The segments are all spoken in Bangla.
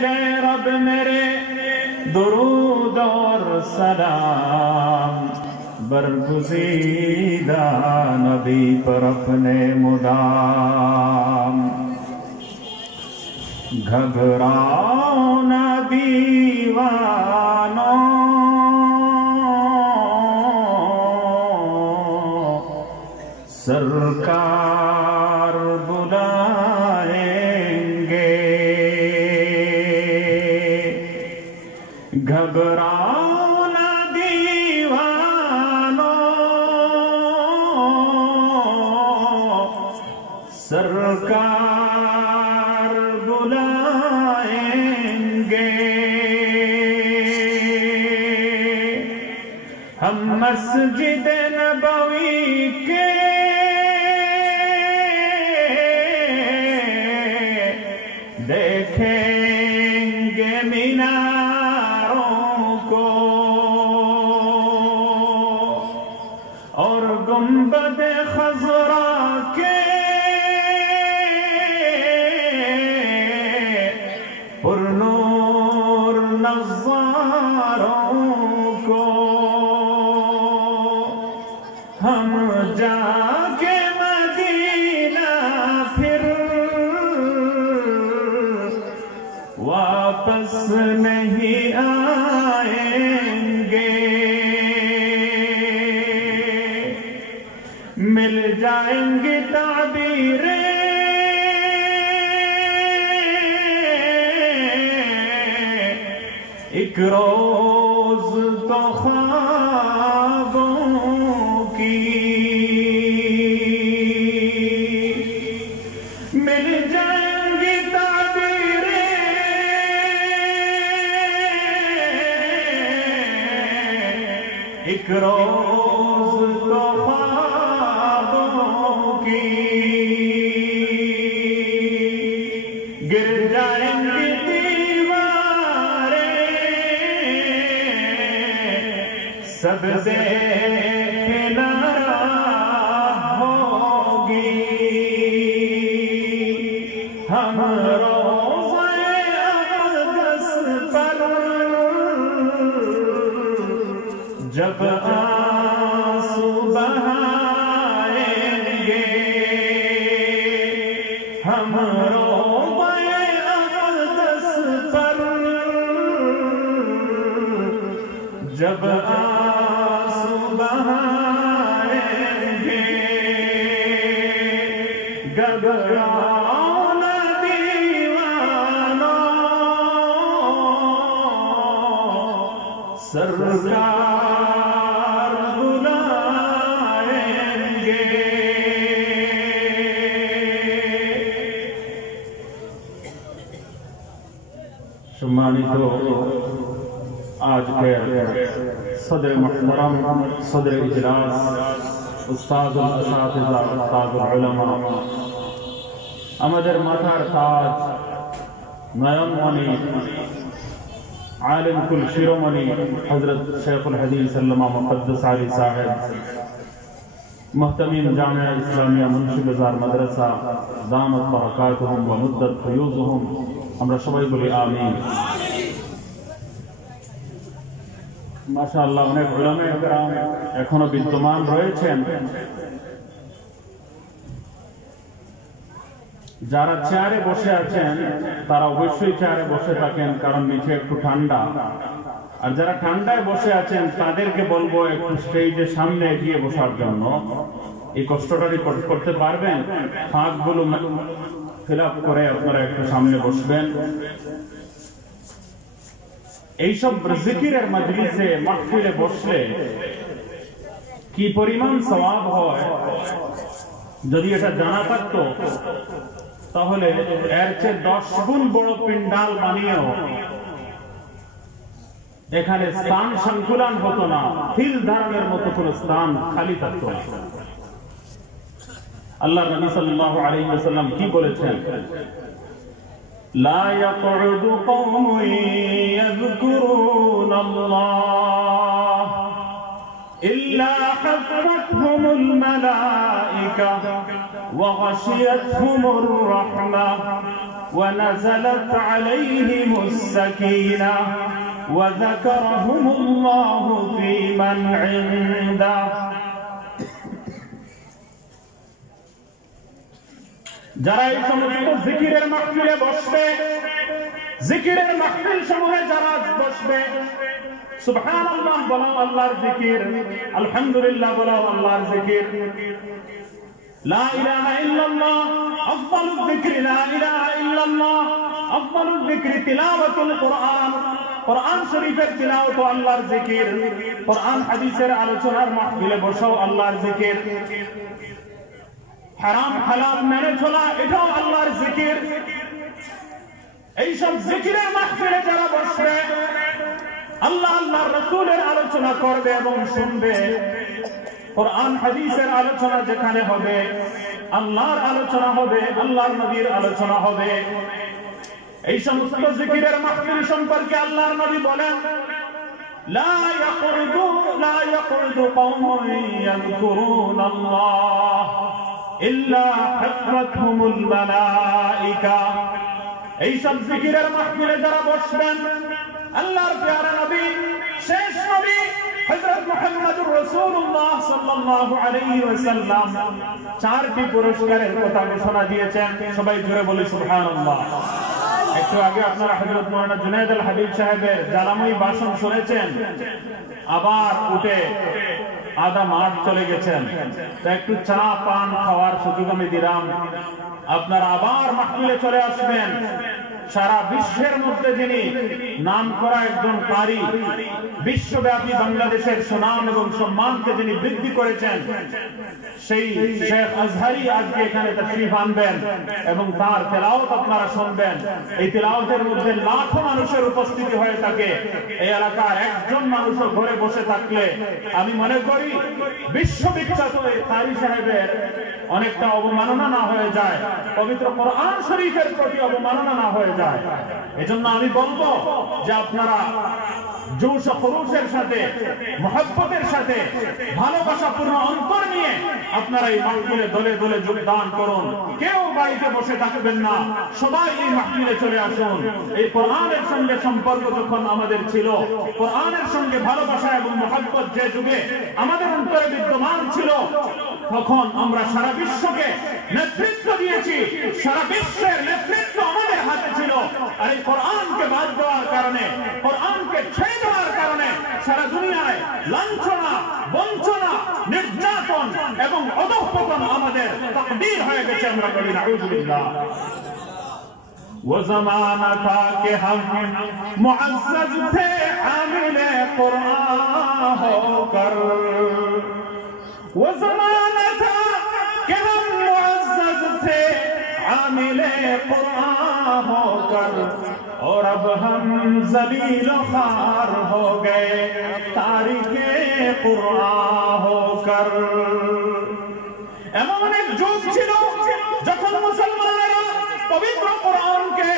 بھیجے رب میرے درود اور سلام برگزیدہ نبی پر اپنے مدام گھبراؤ نہ دیوانوں سرکار بلائیں گے گھبراؤ نہ دیوانوں سرکار بلائیں گے ہم مسجد نبوی کے دیکھیں گے میناروں کو اور گنبد خضرا کے پر نور نظاروں کو ہم جا کے مدینہ پھر واپس نہیں آئیں گے مل جائیں گی تعبیریں ایک روز تو خوابوں کی مل جائیں گی تعبیریں ایک روز تو خوابوں کی گر جائیں گی سب دیکھنا ہوگی ہم روزے اقدس پر جب آنسو بہائیں گے ہم روزے اقدس پر جب گھبراؤ نہ دیوانوں سرکار بلائیں گے সম্মানিত آج کے صدر محترم صدر اجلاس استاد الاساتذہ استاد العلماء আমাদের মাথার তাজ নয়নমণি عالم کل শিরোমণি حضرت شیخ الحدیث علامہ مقدس علی صاحب محتمین جامعہ اسلامیہ منشی بازار مدرسہ دامت برکاتہم و مدت فیوزہم আমরা সবাই বলি আমিন মাশাআল্লাহ অনেক উলামায়ে কেরাম এখনো বিদ্যমান রয়েছেন যারা চেয়ারে বসে আছেন তারা অবশ্যই চেয়ারে বসে থাকেন কারণ নিচে একটু ঠান্ডা আর যারা ঠান্ডায় বসে আছেন তাদেরকে বলবো একটু স্টেজের সামনে এগিয়ে বসার জন্য এই কষ্টটা করতে পারবেন ফাঁকগুলো ফিল আপ করে আপনারা একটু সামনে বসবেন এইসব জিকিরের মজলিসে মাহফিলে বসলে কি পরিমাণ সওয়াব হয় যদি এটা জানা থাকতো তাহলে এর চেয়ে 10 গুণ বড় পিন্ডাল বানিয়েও এখানে স্থান সংকুলান হতো না তিল ধারণের মতো কোনো স্থান খালি থাকতো না আল্লাহ নবী সাল্লাল্লাহু আলাইহি ওয়াসাল্লাম কি বলেছেন لا يقعد قوم يذكرون الله إلا حفتهم الملائكة وغشيتهم الرحمة ونزلت عليهم السكينة وذكرهم الله في من عنده যারা এই সমস্ত জিকিরের মাহফিলে বসবে, জিকিরের মাহফিল সমূহে যারা বসবে, সুবহানাল্লাহ বলো আল্লাহর জিকির, আলহামদুলিল্লাহ বলো আল্লাহর জিকির, লা ইলাহা ইল্লাল্লাহ আফদালুয যিকরি, লা ইলাহা ইল্লাল্লাহ আফদালুয যিকরি তিলাওয়াতুল কুরআন, কুরআন শরীফের তিলাওয়াত ও আল্লাহর জিকির, কুরআন হাদিসের আলোচনার মাহফিলে বসাও আল্লাহর জিকির, হারাম হালাল মেনে চলা এটাও আল্লাহর জিকির। এই সব জিকিরের মাহফিলে যারা বসবে, আল্লাহ আল্লাহর রাসূলের আলোচনা করবে এবং শুনবে, কুরআন হাদিসের আলোচনা যেখানে হবে, আল্লাহর আলোচনা হবে, আল্লাহর নবীর আলোচনা হবে। এই সমস্ত জিকিরের মাহফিল সম্পর্কে আল্লাহর নবী বলেন, লা ইয়াকুদু কওমুন ইয়াযকুরুনাল্লাহ ইল্লা হাফাতহুমুল মালায়েকা। এই সব জিকিরের মাহফিলে যারা বসবেন, আল্লাহর প্যারা নবী, শেষ নবী হযরত মুহাম্মদুর রাসূলুল্লাহ সাল্লাল্লাহু আলাইহি ওয়াসাল্লাম চারটি পুরস্কারের কথা ঘোষণা দিয়েছেন। সবাই জোরে বলি সুবহানাল্লাহ। একটু আগে আপনারা হযরত মাওলানা জুনায়েদ আল হাবিব সাহেবের জালাময়ী ভাষণ শুনেছেন, আবার উঠে আধা মাঠ চলে গেছেন, তো একটু চা পান খাওয়ার সুযোগ আমি দিলাম। আপনারা আবার মাহফিলে চলে আসবেন। সারা বিশ্বের মধ্যে যিনি নাম করা একজন কারি, বিশ্বব্যাপী বাংলাদেশের সুনাম এবং সম্মানকে যিনি বৃদ্ধি করেছেন, সেই শেখ আজহারি আজকে এখানে তাশরীফ আনবেন এবং তার তেলাওয়াত আপনারা শুনবেন। এই তেলাওয়াতের মধ্যে লাখো মানুষের উপস্থিতি হয়ে থাকে। এই এলাকার একজন মানুষও ঘরে বসে থাকলে আমি মনে করি বিশ্ববিখ্যাত এই কারি সাহেবের অনেকটা অবমাননা না হয়ে যায়, পবিত্র কোরআন শরীফের প্রতি অবমাননা না হয়ে যায়। এজন্য আমি বলবো যে আপনারা জোশ ও খরুশের সাথে, মহব্বতের সাথে, ভালোবাসাপূর্ণ অন্তর নিয়ে আপনারা এই মাহফিলে দলে দলে যোগদান করুন। কেউ বাড়িতে বসে থাকবেন না, সবাই এই মাহফিলে চলে আসুন। এই কোরআনের সঙ্গে সম্পর্ক যখন আমাদের ছিল, কোরআনের সঙ্গে ভালোবাসা এবং মহব্বত যে যুগে আমাদের অন্তরে বিদ্যমান ছিল, তখন আমরা সারা বিশ্বকে নেতৃত্ব দিয়েছি। সারা বিশ্বের নেতৃত্ব আমাদের হাতে ছিল। আর এই কোরআনকে বাদ দেওয়ার কারণে, কোরআনকে ছেড়ে দেওয়ার কারণে সারা দুনিয়ায় লাঞ্ছনা, বঞ্চনা, নির্যাতন এবং অধঃপতন আমাদের তাকদীর হয়ে গেছে। আমরা বলি নাউযুবিল্লাহ। वो ज़माना था कि हम मुअज़्ज़ज़ थे आमिले कुरान होकर, वो ज़माना था कि हम मुअज़्ज़ज़ थे आमिले कुरान होकर, और अब हम ज़लील ख़ार हो गए तारिके कुरान होकर। এমন এক যুগ ছিল যখন মুসলমানেরা পবিত্র কোরআনকে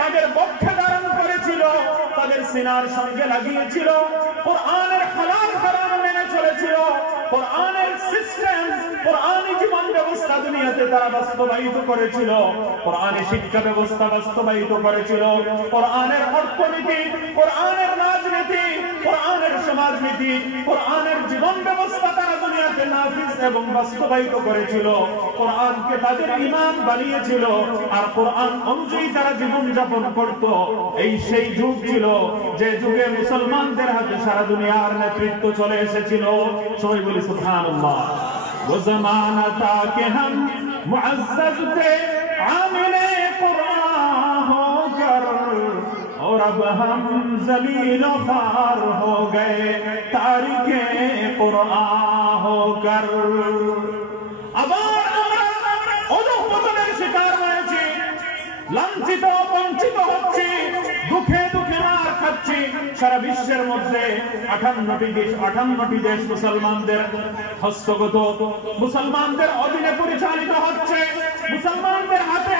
তাদের পক্ষে ধারণ করেছিল, তাদের সিনার সঙ্গে লাগিয়েছিল, কোরআনের হালাল হারাম মেনে চলেছিল, কোরআনের সিস্টেম, কোরআনি জীবন ব্যবস্থা দুনিয়াতে তারা বাস্তবায়িত করেছিল, কোরআনি শিক্ষা ব্যবস্থা বাস্তবায়িত করেছিল, কোরআনের অর্থনীতি, কোরআনের রাজনীতি, কোরআনের সমাজনীতি, কোরআনের জীবন ব্যবস্থা তারা দুনিয়াতে নাফিজ এবং বাস্তবায়িত করেছিল, কোরআনকে তাদের ঈমান বানিয়েছিল, আর কোরআন অনুযায়ী তারা জীবন যাপন করত। এই সেই যুগ ছিল যে যুগে মুসলমানদের হাতে সারা দুনিয়ার নেতৃত্ব চলে এসেছিল। সবাই বলি সুবহানাল্লাহ। वो ज़माना था कि हम मुअज़्ज़ज़ थे आमिले कुरान होकर, और अब हम ज़लील ख़ार हो गए तारिके कुरान होकर। আবার আমরা অধঃপতনের শিকার হয়েছি, লাঞ্ছিত বঞ্চিত হচ্ছি, দুঃখে দুঃখে মার খাচ্ছি। সারা বিশ্বের মধ্যে 58টি দেশ মুসলমানদের হস্তগত, মুসলমানদের অধীনে পরিচালিত হচ্ছে, মুসলমানদের হাতে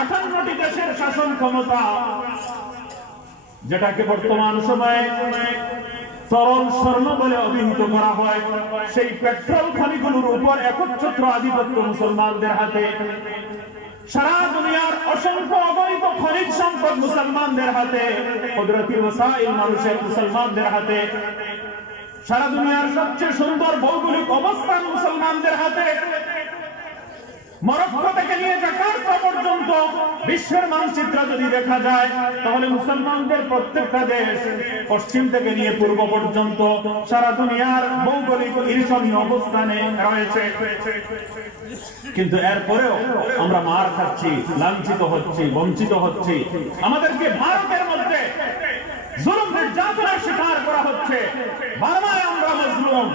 58টি দেশের শাসন ক্ষমতা, যেটাকে বর্তমান সময়ে তরল স্বর্ণ বলে অভিহিত করা হয়। সেই পেট্রোল খনিগুলোর উপর একচ্ছত্র আধিপত্য মুসলমানদের হাতে। সারা দুনিয়ার অসংখ্য অগণিত খনিজ সম্পদ মুসলমানদের হাতে, কুদরতি ওয়াসাইল মানুষের মুসলমানদের হাতে, সারা দুনিয়ার সবচেয়ে সুন্দর ভৌগোলিক অবস্থান মুসলমানদের হাতে। মরক্কো থেকে নিয়ে জাকার্তা পর্যন্ত বিশ্বের মানচিত্র যদি দেখা যায় তাহলে মুসলমানদের প্রত্যেকটা দেশ পশ্চিম থেকে নিয়ে পূর্ব পর্যন্ত সারা দুনিয়ার ভৌগোলিক ঈর্ষণীয় অবস্থানে রয়েছে। কিন্তু এরপরেও আমরা মার খাচ্ছি, লাঞ্ছিত হচ্ছি, বঞ্চিত হচ্ছি। আমাদেরকে ভারতের মধ্যে জুলুম নির্যাতনের শিকার করা হচ্ছে। বারবার আমরা মজলুম,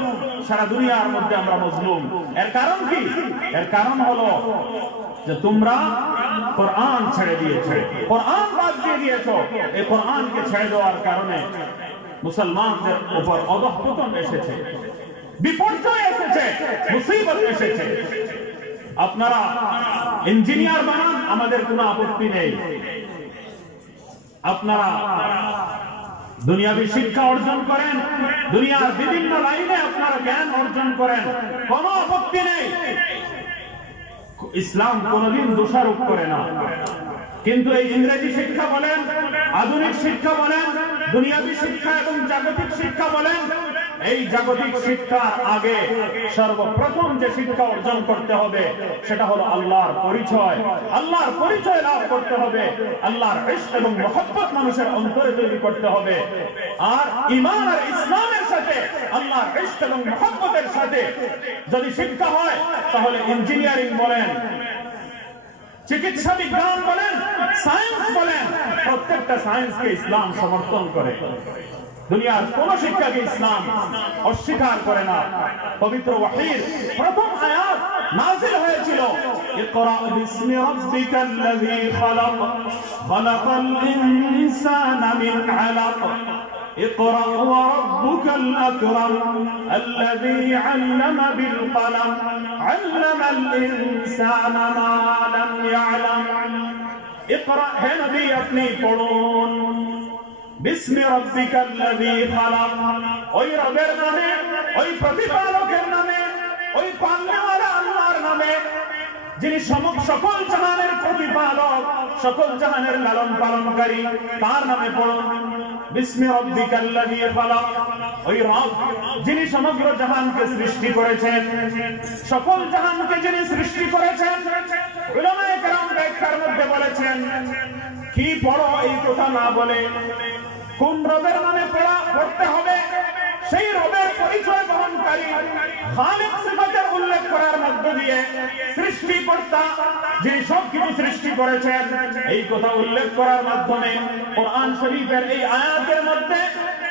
সারা দুনিয়ার মধ্যে আমরা মজলুম। এর কারণ কি? এর কারণ হলো যে তোমরা কোরআন ছেড়ে দিয়েছো, কোরআন বাদ দিয়ে দিয়েছো। এই কোরআনকে ছেড়ে দেওয়ার কারণে মুসলমানদের উপর অধঃপতন এসেছে, বিপর্যয় এসেছে, মুসিবত এসেছে। আপনারা ইঞ্জিনিয়ার বানান, আমাদের কোনো আপত্তি নেই। আপনারা দুনিয়াবী শিক্ষা অর্জন করেন, দুনিয়ার বিভিন্ন লাইনে আপনারা জ্ঞান অর্জন করেন, কোনো আপত্তি নেই। ইসলাম কোনদিন দোষারোপ করে না। কিন্তু এই ইংরেজি শিক্ষা বলেন, আধুনিক শিক্ষা বলেন, দুনিয়াবী শিক্ষা এবং জাগতিক শিক্ষা বলেন, এই জাগতিক শিক্ষার আগে সর্বপ্রথম যে শিক্ষা অর্জন করতে হবে সেটা হলো আল্লাহর পরিচয়। আল্লাহর পরিচয় লাভ করতে হবে, আল্লাহর ইশক এবং মহব্বত মানুষের অন্তরে তৈরি করতে হবে। আর ঈমান আর ইসলামের সাথে আল্লাহর ইশক এবং মহব্বতের সাথে যদি শিক্ষা হয় তাহলে ইঞ্জিনিয়ারিং বলেন, চিকিৎসা বিজ্ঞান বলেন, সায়েন্স বলেন, প্রত্যেকটা সায়েন্সকে ইসলাম সমর্থন করে। দুনিয়ার কোন শিক্ষাকে ইসলাম অস্বীকার করে না। পবিত্র ওয়াহীর প্রথম আয়াত নাযিল হয়েছিল ইকরা বিসমি রাব্বিকাল্লাযী খালাক খালাকাল ইনসানা মিন আলাক اقرأ وربك الأكرم الذي علم بالقلم علم الإنسان ما لم يعلم اقرأ ہے نبی اپنی پڑھون বিসমি রাব্বিকাল্লাযী খালাক, ওই রবের নামে, ওই প্রতিপালকের নামে, ওই পালনেওয়ালা আল্লাহর নামে, যিনি সকল জাহানের প্রতিপালক, সকল জাহানের লালন পালনকারী, তার নামে পড়ুন। বিসমি রাব্বিকাল্লাযী খালাক, ওই রব যিনি সমগ্র জাহানকে সৃষ্টি করেছেন, সকল জাহানকে যিনি সৃষ্টি করেছেন। উলামায়ে কেরাম ব্যাখ্যার মধ্যে বলেছেন, কি পড়ো এই কথা না বলে কোন রবের নামে পড়তে হবে, সেই রবের পরিচয় বহনকারী খালিক সিফাতের উল্লেখ করার মধ্য দিয়ে সৃষ্টিকর্তা যিনি সবকিছু সৃষ্টি করেছেন এই কথা উল্লেখ করার মাধ্যমে কোরআন শরীফের এই আয়াতের মধ্যে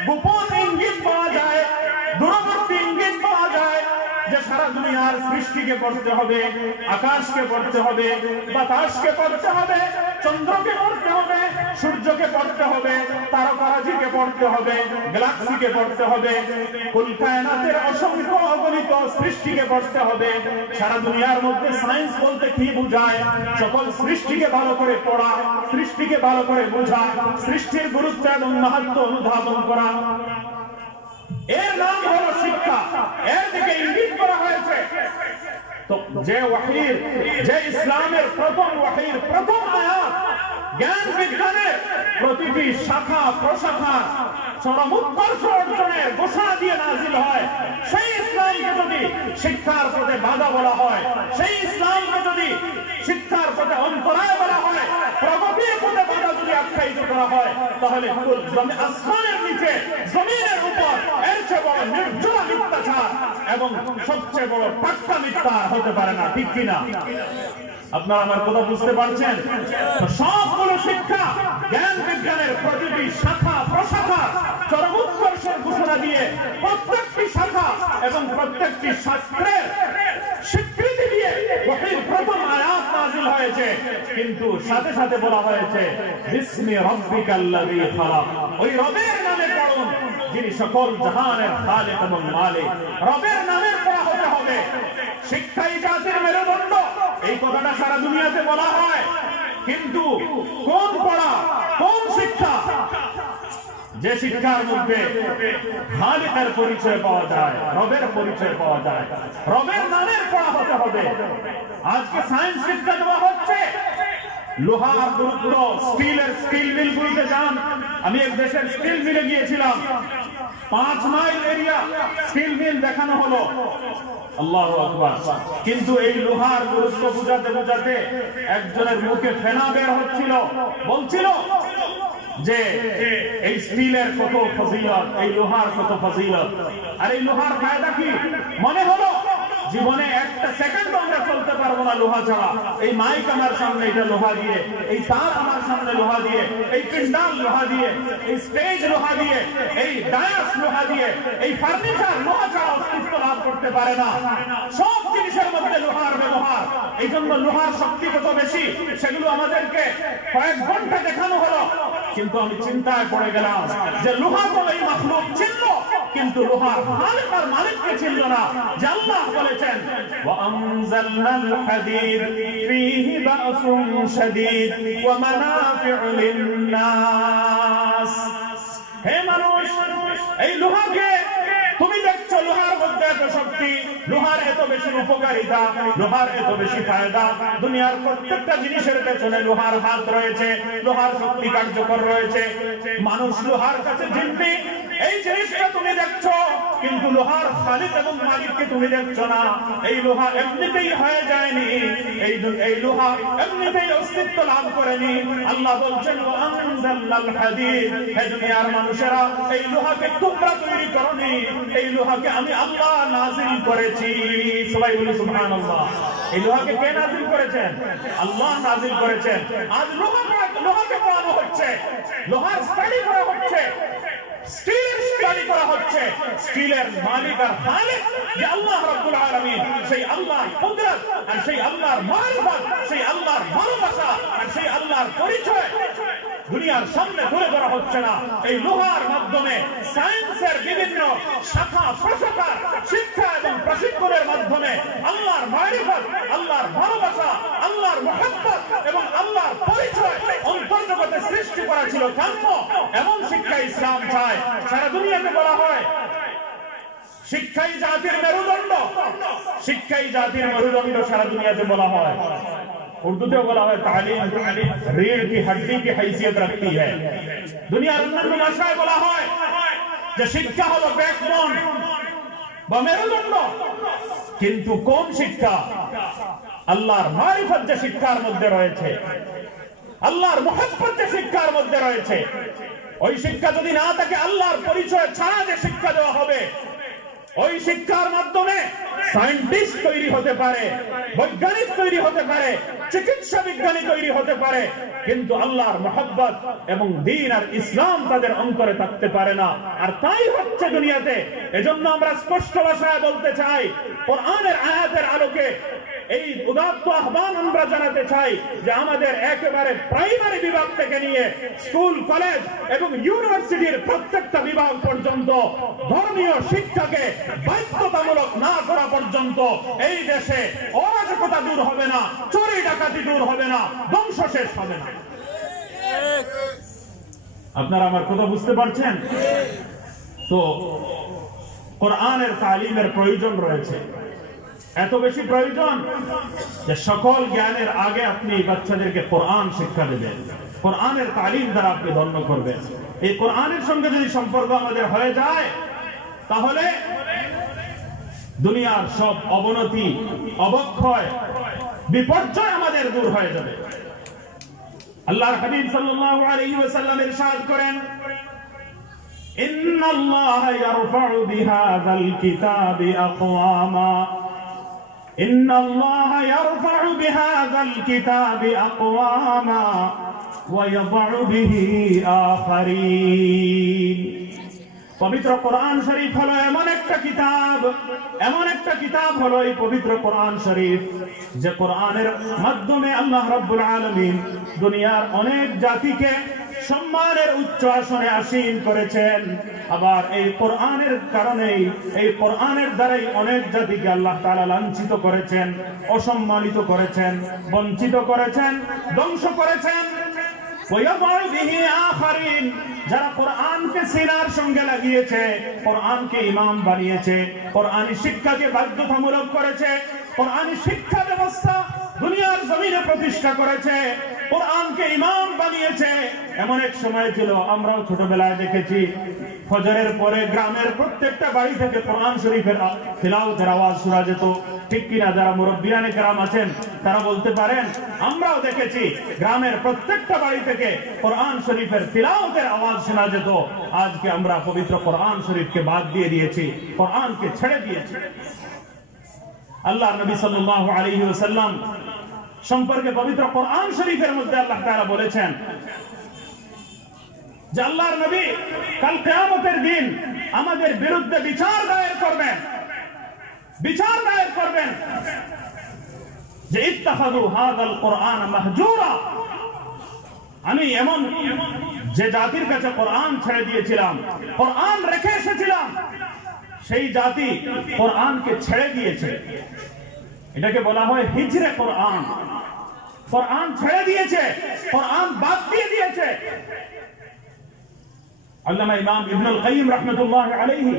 গোপন ইঙ্গিত পাওয়া যায়, দূরবর্তী ইঙ্গিত পাওয়া যায় যে সারা দুনিয়ার সৃষ্টিকে পড়তে হবে, আকাশকে পড়তে হবে, বাতাসকে পড়তে হবে, চন্দ্রকে পড়তে হবে, সূর্যকে পড়তে হবে, তারকারাজিকে পড়তে হবে, গ্যালাক্সিকে পড়তে হবে, কুল কায়নাতের অসংখ্য অগণিত সৃষ্টিকে পড়তে হবে। সারা দুনিয়ার মধ্যে সায়েন্স বলতে কি বোঝায়? সকল সৃষ্টিকে ভালো করে পড়া, সৃষ্টিকে ভালো করে বোঝা, সৃষ্টির গুরুত্ব এবং মাহাত্ম্য অনুধাবন করা, এর নাম হলো শিক্ষা। এর দিকে ইঙ্গিত করা হয়েছে। তো যে ওয়াহীর, যে ইসলামের প্রথম ওয়াহীর প্রথম আয়াত জ্ঞান বিজ্ঞানের প্রতিটি শাখা প্রশাখা চরম উৎকর্ষ অর্জনের ঘোষণা দিয়ে নাযিল হয়, সেই ইসলামকে যদি শিক্ষার পথে বাধা বলা হয়, সেই ইসলামকে যদি শিক্ষার পথে অন্তরায় বলা হয়, প্রগতির পথে বাধা যদি আখ্যায়িত করা হয়, তাহলে আসমানের নিচে জমিনের উপর এর চেয়ে বড় নির্জল মিথ্যাচার এবং সবচেয়ে বড় পাক্কা মিথ্যা হতে পারে না, ঠিক কিনা? আপনারা আমার কথা বুঝতে পারছেন? সবগুলো শিক্ষা জ্ঞান বিজ্ঞানের প্রতিটি শাখা প্রশাখা চরম উৎকর্ষের ঘোষণা দিয়ে প্রত্যেকটি শাখা এবং প্রত্যেকটি শাস্ত্রের স্বীকৃতি দিয়ে ওয়াহীর প্রথম আয়াত নাযিল হয়েছে। কিন্তু সাথে সাথে বলা হয়েছে বিসমি রাব্বিকাল্লাযী খালাক, ওই রবের নামে পড়ুন যিনি সকল জাহানের খালিক এবং মালিক। রবের নামে পড়া হতে হবে। শিক্ষাই জাতির মেরুদণ্ড, এই কথাটা সারা দুনিয়াতে বলা হয়, কিন্তু কোন পড়া, কোন শিক্ষা? যে শিক্ষার মধ্যে খালিকের পরিচয় পাওয়া যায়, রবের পরিচয় পাওয়া যায়, রবের নামের পড়া হতে হবে। আজকে সায়েন্স শিক্ষা দেওয়া হচ্ছে লোহার গুরুত্ব, স্টিল মিলগুলোতে যান। আমি এক দেশের স্টিল মিলে গিয়েছিলাম, 5 মাইল এরিয়া স্টিল মিল দেখানো হলো। আল্লাহু আকবার। কিন্তু এই লোহার গুরুত্ব বুঝাতে একজনের মুখে ফেনা বের হচ্ছিল, বলছিল যে এই স্টিলের কত ফজিলত, এই লোহার কত ফজিলত। আর এই লোহার ফায়দা কি? মনে হলো জীবনে একটা সেকেন্ড আমরা চলতে পারবো না লোহা ছাড়া। এই মাইক আমার সামনে, এটা লোহা দিয়ে, এই তার আমার সামনে লোহা দিয়ে, এই পিন্ডাল লোহা দিয়ে, এই স্টেজ লোহা দিয়ে, এই ডায়াস লোহা দিয়ে, এই ফার্নিচার লোহা ছাড়া অস্তিত্ব লাভ করতে পারে না। সব জিনিসের মধ্যে লোহার ব্যবহার। এই জন্য লোহার শক্তি কত বেশি সেগুলো আমাদেরকে কয়েক ঘন্টা দেখানো হলো। কিন্তু আমি চিন্তায় পড়ে গেলাম যে লোহা তো এই মাখলুক চিনল, কিন্তু লোহার খালিক আর মালিককে চিনল না। যে আল্লাহ বলেছেন ওয়া আনজালনাল হাদিদ ফীহি বা'সুন শাদীদ ওয়া মানাফি'ু লিন-নাস। হে মানুষ, এই লোহাকে তুমি দেখছো, লোহার মধ্যে এত শক্তি, লোহার এত বেশি উপকারিতা, লোহার এত বেশি ফায়দা। দুনিয়ার প্রত্যেকটা জিনিসের পেছনে লোহার হাত রয়েছে, লোহার শক্তি কার্যকর রয়েছে। মানুষ লোহার কাছে জিম্মি। এই জিনিসটা তুমি দেখছো, কিন্তু লোহার খালিক এবং মালিককে তুমি দেখছো না। এই লোহা এমনিতেই হয়ে যায়নি, এই লোহা এমনিতেই অস্তিত্ব লাভ করেনি। আল্লাহ বলছেন ওয়া আনজালনাল হাদিদ। হে দুনিয়ার মানুষেরা, এই লোহাকে তোমরা তৈরি করনি, এই লোহাকে আমি আল্লাহ নাজিল করেছি। সবাই বলি সুবহানাল্লাহ। এই লোহাকে কে নাজিল করেছেন? আল্লাহ নাজিল করেছেন। আজ লোহাকে পড়ানো হচ্ছে, লোহার স্টাডি করা হচ্ছে, স্টিলের স্টাডি করা হচ্ছে। স্টিলের মালিক আর খালিক যে আল্লাহ রাব্বুল আলামিন, সেই আল্লাহর কুদরত আর সেই আল্লাহর মারিফত, সেই আল্লাহর ভালোবাসা আর সেই আল্লাহর পরিচয় দুনিয়ার সামনে তুলে ধরা হচ্ছে না। এই লোহার মাধ্যমে সায়েন্সের বিভিন্ন শাখা প্রশাখার শিক্ষা এবং প্রশিক্ষণের মাধ্যমে আল্লাহর মারিফত, আল্লাহর ভালোবাসা, আল্লাহর মুহাব্বত এবং আল্লাহর পরিচয় অন্তর্জগতে সৃষ্টি করা ছিল কাম্য। এমন শিক্ষা ইসলাম চায়। সারা দুনিয়াতে বলা হয় শিক্ষাই জাতির মেরুদণ্ড, শিক্ষাই জাতির মেরুদণ্ড সারা দুনিয়াতে বলা হয়। উর্দুতেও বলা হয় তালিম रीढ़ की हड्डी की हैसियत रखती है। দুনিয়ার অন্যান্য ভাষায় বলা হয় যে শিক্ষা হলো ব্যাকবোন বা মেরুদণ্ড। কিন্তু কোন শিক্ষা? আল্লাহর মারিফত যে শিক্ষার মধ্যে রয়েছে, আল্লাহর মুহাব্বত যে শিক্ষার মধ্যে রয়েছে, ওই শিক্ষা যদি না থাকে, আল্লাহর পরিচয় ছাড়া যে শিক্ষা দেওয়া হবে, ওই শিক্ষার মাধ্যমে সায়েন্টিস্ট তৈরি হতে পারে, বৈজ্ঞানিক তৈরি হতে পারে, চিকিৎসা বিজ্ঞানী তৈরি হতে পারে, কিন্তু আল্লাহর মুহাব্বত এবং দ্বীন আর ইসলাম তাদের অন্তরে থাকতে পারে না। আর তাই হচ্ছে দুনিয়াতে। এজন্য আমরা স্পষ্ট ভাষায় বলতে চাই, কোরআনের আয়াতের আলোকে এই উদাত্ত আহ্বান আমরা জানাতে চাই যে আমাদের একেবারে প্রাইমারি বিভাগ থেকে নিয়ে স্কুল, কলেজ এবং ইউনিভার্সিটির প্রত্যেকটা বিভাগ পর্যন্ত ধর্মীয় শিক্ষাকে বাধ্যতামূলক না করা পর্যন্ত এই দেশে অরাজকতা দূর হবে না, চুরি ডাকাতি দূর হবে না, ধ্বংস শেষ হবে না। আপনারা আমার কথা বুঝতে পারছেন তো? কোরআনের তালিমের প্রয়োজন রয়েছে, এত বেশি প্রয়োজন যে সকল জ্ঞানের আগে আপনি বাচ্চাদেরকে কোরআন শিক্ষা দেবেন, কোরআনের তালিম দ্বারা আপনি ধন্য করবেন। এই কোরআনের সঙ্গে যদি সম্পর্ক আমাদের হয়ে যায়, তাহলে দুনিয়ার সব অবনতি, অবক্ষয়, বিপর্যয় আমাদের দূর হয়ে যাবে। আল্লাহর হাবিব সাল্লাল্লাহু আলাইহি ওয়াসাল্লাম ইরশাদ করেন, ইন্নাল্লাহা ইয়ারফা'ু বিহাযাল কিতাবি আকওয়ামা إن الله يرفع بهذا الكتاب أقواما ويضع به آخرين। পবিত্র কোরআন শরীফ হলো এমন একটা কিতাব হলো এই পবিত্র কোরআন শরীফ, যে কোরআনের মাধ্যমে আল্লাহ রাব্বুল আলামিন দুনিয়ার অনেক জাতিকে সম্মানের উচ্চ আসনে আসীন করেছেন। আবার এই কোরআনের কারণেই, এই কোরআনের দ্বারাই অনেক জাতিকে আল্লাহ তাআলা লাঞ্ছিত করেছেন, অসম্মানিত করেছেন, বঞ্চিত করেছেন, ধ্বংস করেছেন। যারা কোরআনকে সিনার সঙ্গে লাগিয়েছে, কোরআনকে ইমাম বানিয়েছে, কোরআনী শিক্ষাকে বাধ্যতামূলক করেছে, কোরআনী শিক্ষা ব্যবস্থা দুনিয়ার জমিনে প্রতিষ্ঠা করেছে, কোরআনকে ইমাম বানিয়েছে। এমন এক সময় ছিল, আমরাও ছোটবেলায় দেখেছি, ফজরের পরে গ্রামের প্রত্যেকটা বাড়ি থেকে কোরআন শরীফের তিলাওয়াতের আওয়াজ শোনা যেত। ঠিক কিনা? যারা মুরব্বিয়ানে কেরাম আছেন তারা বলতে পারেন, আমরাও দেখেছি গ্রামের প্রত্যেকটা বাড়ি থেকে কোরআন শরীফের তিলাওয়াতের আওয়াজ শোনা যেত। আজকে আমরা পবিত্র কোরআন শরীফকে বাদ দিয়ে দিয়েছি, কোরআনকে ছেড়ে দিয়েছি। আল্লাহর নবী সাল্লাল্লাহু আলাইহি ওয়াসাল্লাম সম্পর্কে পবিত্র কোরআন শরীফের মধ্যে আল্লাহ তাআলা বলেছেন যে আল্লাহর নবী কাল কিয়ামতের দিন আমাদের বিরুদ্ধে বিচার দায়ের করবেন, বিচার দায়ের করবেন যে ইত্তাখাযু হাযাল কোরআন মাহজুরা। আমি এমন যে জাতির কাছে কোরআন ছেড়ে দিয়েছিলাম, কোরআন রেখে এসেছিলাম, সেই জাতি কোরআনকে ছেড়ে দিয়েছে। এটাকে বলা হয় হিজরে কোরআন। কোরআন ছেড়ে দিয়েছে, কোরআন বাদ দিয়ে দিয়েছে। আল্লামা ইমাম ইবনুল কাইয়িম রাহমাতুল্লাহ আলাইহি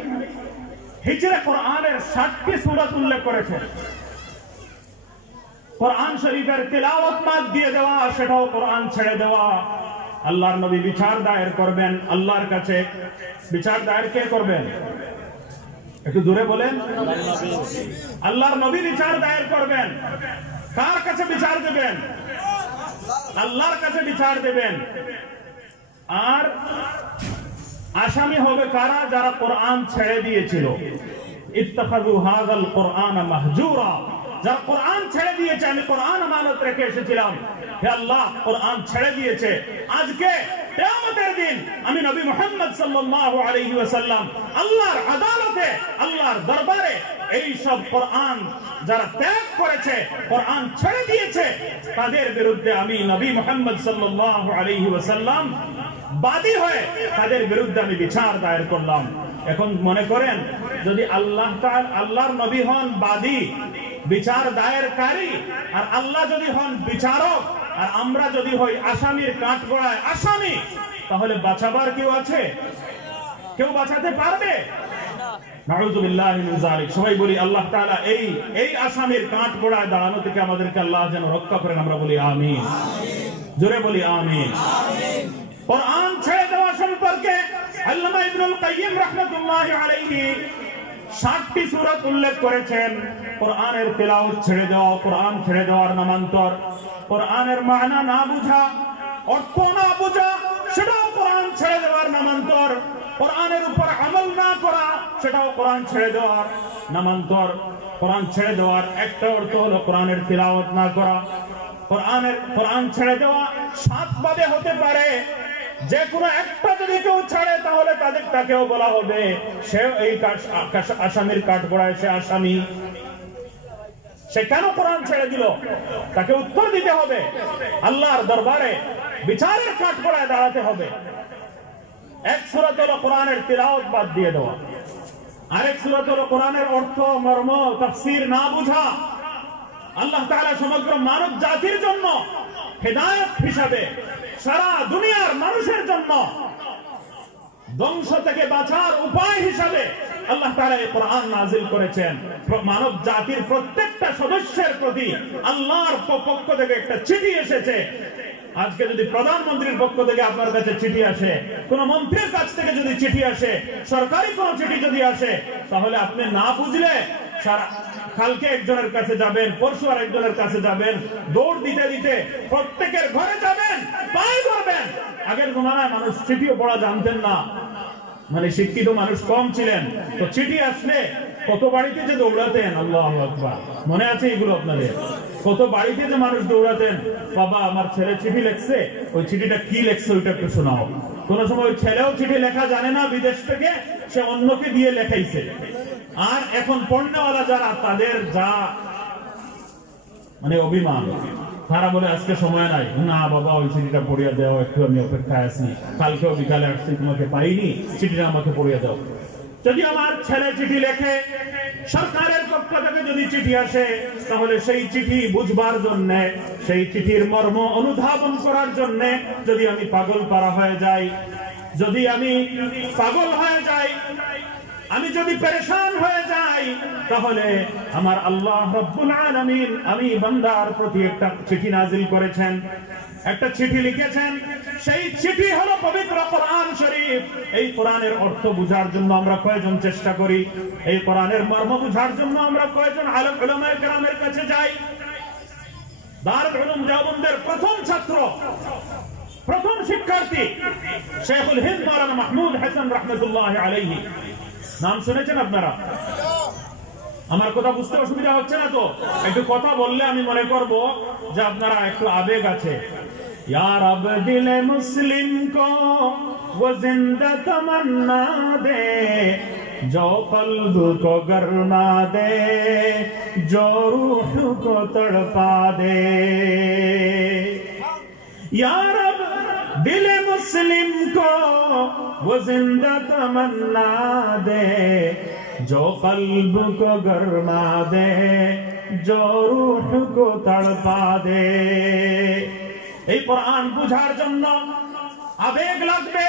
হিজরে কোরআনের 60টি সূরা উল্লেখ করেছেন। কোরআন শরীফের তিলাওয়াত বাদ দিয়ে দেওয়া, সেটাও কোরআন ছেড়ে দেওয়া। আল্লাহর নবী বিচার দায়ের করবেন আল্লাহর কাছে। বিচার দায়ের কে করবেন? একটু জোরে বলেন। আল্লাহর নবী বিচার দায়ের করবেন। কার কাছে বিচার দেবেন? আল্লাহর কাছে বিচার দেবেন। আর আসামি হবে কারা? যারা কোরআন ছেড়ে দিয়েছিল। ইত্তাখাযু হাযাল কোরআন মাহজুরা। যারা কোরআন ছেড়ে দিয়েছে, আমি কোরআন আমানত রেখে এসেছিলাম, হে আল্লাহ কোরআন ছেড়ে দিয়েছে। আজকে কিয়ামতের দিন আমি নবী মুহাম্মদ সাল্লাল্লাহু আলাইহি ওয়াসাল্লাম আল্লাহর আদালতে, আল্লাহর দরবারে এই সব কোরআন যারা ত্যাগ করেছে, কোরআন ছেড়ে দিয়েছে, তাদের বিরুদ্ধে আমি নবী মুহাম্মদ সাল্লাল্লাহু আলাইহি ওয়াসাল্লাম বাদী হয়ে তাদের বিরুদ্ধে আমি বিচার দায়ের করলাম। এখন মনে করেন, যদি আল্লাহ তাআলা, আল্লাহর নবী হন বাদী, বিচার দায়েরকারী, আর আল্লাহ যদি হন বিচারক, আর আমরা যদি হই আসামির কাঠগড়ায় আসামি, তাহলে বাঁচাবার কেউ আছে? কেউ বাঁচাতে পারবে? নাউযুবিল্লাহি মিন যালিক। সবাই বলি আল্লাহ তাআলা এই আসামির কাঠগড়ায় দাঁড়ানো থেকে আমাদেরকে আল্লাহ যেন রক্ষা করেন। আমরা বলি আমিন। জোরে বলি আমিন। কোরআন ছেড়ে দেওয়া সম্পর্কে আল্লামা ইবনুল কাইয়িম রাহমাতুল্লাহি আলাইহি 60টি সূরা উল্লেখ করেছেন। কোরআনের তিলাওয়াত ছেড়ে দেওয়া, কোরআন ছেড়ে দেওয়ার নামান্তর, কোরআনের মানা না বুঝা, অর্থ না বুঝা, সেটাও কোরআন ছেড়ে দেওয়ার নামান্তর। কোরআনের উপর আমল না করা, সেটাও কোরআন ছেড়ে দেওয়ার নামান্তর। কোরআন ছেড়ে দেওয়ার একটা অর্থ হলো কোরআনের তিলাওয়াত না করা। কোরআন ছেড়ে দেওয়া 7 ভাবে হতে পারে। যে কোনো একটা যদি কেউ ছাড়ে, তাহলে তাকেও বলা হবে সে এই আসামির কাঠগড়ায় সে আসামি। সে কেন কোরআন ছেড়ে দিল, তাকে উত্তর দিতে হবে। আল্লাহর দরবারে বিচারের কাঠগড়ায় দাঁড়াতে হবে। এক সূরা হলো কোরআনের তিলাওয়াত বাদ দিয়ে দেওয়া, আরেক সূরা হলো কোরআনের অর্থ, মর্ম, তাফসীর না বুঝা। আল্লাহ তাআলা সমগ্র মানব জাতির জন্য হেদায়েত হিসাবে, সারা দুনিয়ার মানুষের জন্য ধ্বংস থেকে বাঁচার উপায় হিসাবে আল্লাহ তাআলা এই কোরআন নাযিল করেছেন। মানব জাতির প্রত্যেকটা সদস্যের প্রতি আল্লাহর পক্ষ থেকে একটা চিঠি এসেছে। আজকে যদি প্রধানমন্ত্রীর পক্ষ থেকে আপনার কাছে চিঠি আসে, কোন মন্ত্রীর কাছ থেকে যদি চিঠি আসে, সরকারি কোন চিঠি যদি আসে, তাহলে আপনি না বুঝলে কালকে একজনের কাছে যাবেন, পরশু আর একজনের কাছে যাবেন, দৌড় দিতে দিতে প্রত্যেকের ঘরে যাবেন, পায় করবেন। আগের জমানায় মানুষ চিঠিও পড়া জানতেন না, মানে শিক্ষিত মানুষ কম ছিলেন, তো চিঠি আসলে কত বাড়িতে যে দৌড়াতেন, আল্লাহু আকবার। মনে আছে এগুলো আপনাদের? কত বাড়িতে যে মানুষ দৌড়াতেন, বাবা আমার ছেলে চিঠি লিখছে, ওই চিঠিটা কি লিখছে ওইটা একটু শোনাও। কোন সময় ওই ছেলেও চিঠি লেখা জানে না, বিদেশ থেকে সে অন্যকে দিয়ে লেখাইছে। আর এখন পণ্যওয়ালা যারা, তাদের যা মানে অভিমান, তারা বলে আজকে সময় নাই, না বাবা ওই চিঠিটা পড়িয়ে দাও, একটু আমি অপেক্ষায় আছি, কালকেও বিকালে আসছি, তোমাকে পাইনি, চিঠিটা আমাকে পড়িয়ে দাও। যদি আমার ছেলে চিঠি লেখে, সরকারের পক্ষ থেকে যদি চিঠি আসে, তাহলে সেই চিঠি বুঝবার জন্য, সেই চিঠির মর্ম অনুধাবন করার জন্য যদি আমি পাগল পারা হয়ে যাই, যদি আমি পাগল হয়ে যাই, আমি যদি পেরেশান হয়ে যাই তাহলে আমার আল্লাহ রাব্বুল আলামিন আমি বান্দার প্রতি একটা চিঠি নাজিল করেছেন, একটা চিঠি লিখেছেন। সেই চিঠি হলো পবিত্র কোরআন শরীফ। এই কোরআনের অর্থ বুঝার জন্য আমরা কয়জন চেষ্টা করি? এই কোরআনের মর্ম বুঝার জন্য আমরা কয়জন আলেম উলামায়ে কেরামের কাছে যাই? দারুল উলুম দেওবন্দের প্রথম ছাত্র, প্রথম শিক্ষার্থী শেখুল হিন্দ মাওলানা মাহমুদ হাসান রাহমাতুল্লাহি আলাইহি, নাম শুনেছেন আপনারা? আমার কথা বুঝতে অসুবিধা হচ্ছে না তো? একটু কথা বললে আমি মনে করব যে আপনারা একটু আবেগ আছে। या रब दिल मुस्लिम को वो जिंदा तमन्ना दे, जो कल्ब को गरमा दे, जो रूह को तड़पा दे। या रब दिल मुस्लिम को वो जिंदा तमन्ना दे, जो कल्ब को गरमा दे, जो रूह को तड़पा दे। এই কোরআন বুঝার জন্য আবেগ লাগবে,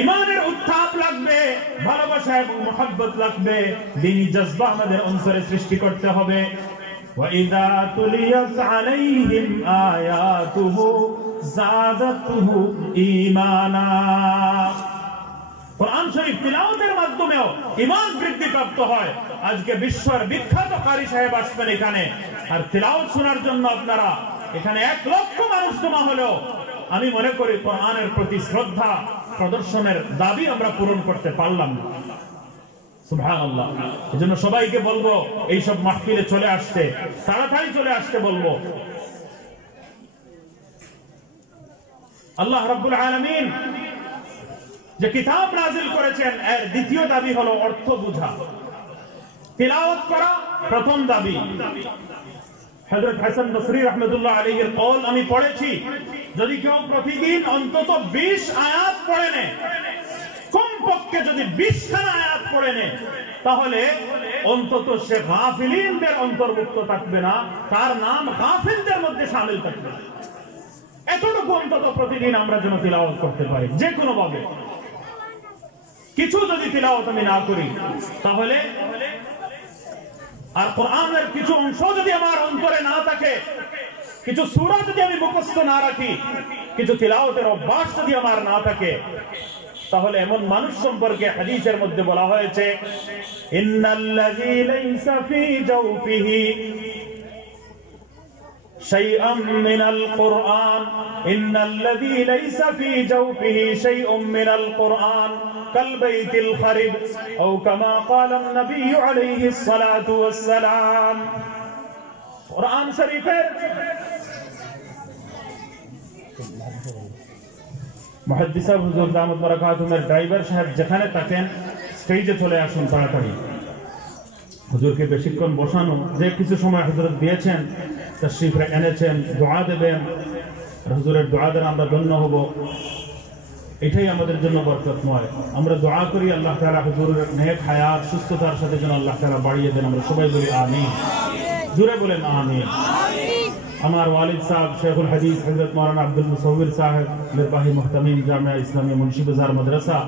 ঈমানের উত্থাপ লাগবে, ভালোবাসা এবং মহব্বত লাগবে, দ্বীনি জজবা আমাদের অন্তরে সৃষ্টি করতে হবে। ওয়াইদা তুলিয়াত আলাইহিম আয়াতুহু যাদাতুহু ঈমানা। কোরআন শরীফ তিলাওয়াতের মাধ্যমেও ঈমান বৃদ্ধি প্রাপ্ত হয়। আজকে বিশ্বের বিখ্যাত কারি সাহেব আসবেন এখানে, আর তিলাওয়াত শোনার জন্য আপনারা এখানে 1 লক্ষ মানুষ জমা হলেও আমি মনে করি কোরআনের প্রতি শ্রদ্ধা প্রদর্শনের দাবি আমরা পূরণ করতে পারলাম না। সুবহানাল্লাহ। এজন্য সবাইকে বলবো এইসব মাহফিলে চলে আসতে, তাড়াতাড়ি চলে আসতে বলবো। আল্লাহ রাব্বুল আলামিন যে কিতাব নাযিল করেছেন এর দ্বিতীয় দাবি হলো অর্থ বুঝা, তিলাওয়াত করা প্রথম দাবি। হযরত হাসান বসরি রাহমাতুল্লাহ আলাইহির কওল আমি পড়েছি, যদি কেউ প্রতিদিন অন্তত 20 আয়াত পড়ে নেয়, কমপক্ষে যদি 20 খানা আয়াত পড়ে নেয়, তাহলে অন্তত সে গাফিলিনদের অন্তর্ভুক্ত থাকবে না, তার নাম গাফিলদের মধ্যে শামিল থাকবে। এতটুকু অন্তত প্রতিদিন আমরা যেন তিলাওয়াত করতে পারি, যে কোনো ভাবে। কিছু যদি তিলাওয়াত আমি না করি তাহলে, আর কোরআনের কিছু অংশ যদি আমার অন্তরে না থাকে, কিছু সূরা যদি আমি মুখস্থ না রাখি, কিছু তিলাওয়াতের অভ্যাস যদি আমার না থাকে, তাহলে এমন মানুষ সম্পর্কে হাদিসের মধ্যে বলা হয়েছে, ইন্নাল্লাযী লাইসা ফী জাওফিহি শাইআম মিনাল কুরআন, ইন্নাল্লাযী লাইসা ফী জাওফিহি শাইউম মিনাল কুরআন كالبيت الخرب أو كما قال النبي عليه الصلاة والسلام। قرآن شريف মুহাদ্দিস হুজুর দামাত বারাকাতুহুমের ড্রাইভার সাহেব যেখানে থাকেন স্টেজে চলে আসুন তাড়াতাড়ি। হুজুরকে বেশিক্ষণ বসানো, যে কিছু সময় হুজুর দিয়েছেন, তাশরীফ এনেছেন, দোয়া দেবেন, হুজুরের দোয়া দ্বারা আমরা ধন্য হব, এটাই আমাদের জন্য বরকতময়। আমরা দোয়া করি আল্লাহ তাআলা হুজুরের নেক হায়াত সুস্থতার সাথে যেন আল্লাহ তাআলা বাড়িয়ে দেন। আমরা সবাই বলি আমিন, জোরে বলেন আমিন। আমার ওয়ালিদ সাহেব শেখুল হাদিস হযরত মাওলানা আব্দুল মুসাউবির সাহেব নির্বাহী মুহতামিম জামিয়া ইসলামিয়া মুন্সি বাজার মাদ্রাসা,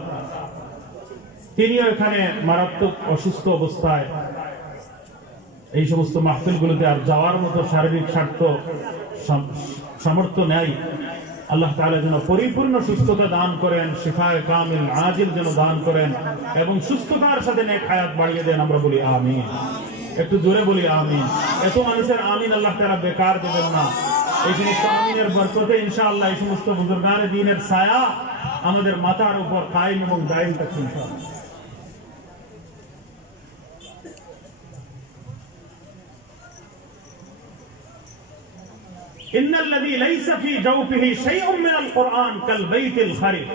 তিনিও এখানে মারাত্মক অসুস্থ অবস্থায় এই সমস্ত মাহফিলগুলোতে আর যাওয়ার মতো শারীরিক সামর্থ্য নেই। আল্লাহ তাআলা যেন পরিপূর্ণ সুস্থতা দান করেন, শিফায়ে কামিল আজিল যেন দান করেন এবং সুস্থতার সাথে নেক হায়াত বাড়িয়ে দেন। আমরা বলি আমিন, একটু জোরে বলি আমিন। এত মানুষের আমিন আল্লাহ তাআলা বেকার দেবেন না। এই সমস্ত আমিনের বরকতে ইনশাআল্লাহ এই সমস্ত বুজুর্গানে দ্বীনের ছায়া আমাদের মাথার উপর কায়েম এবং দায়েম থাকবে ইনশাআল্লাহ। ইন্নাল্লাযী লাইসা ফী জাওফিহি শাইউম মিনাল কুরআন কাল বাইতিল খারিব।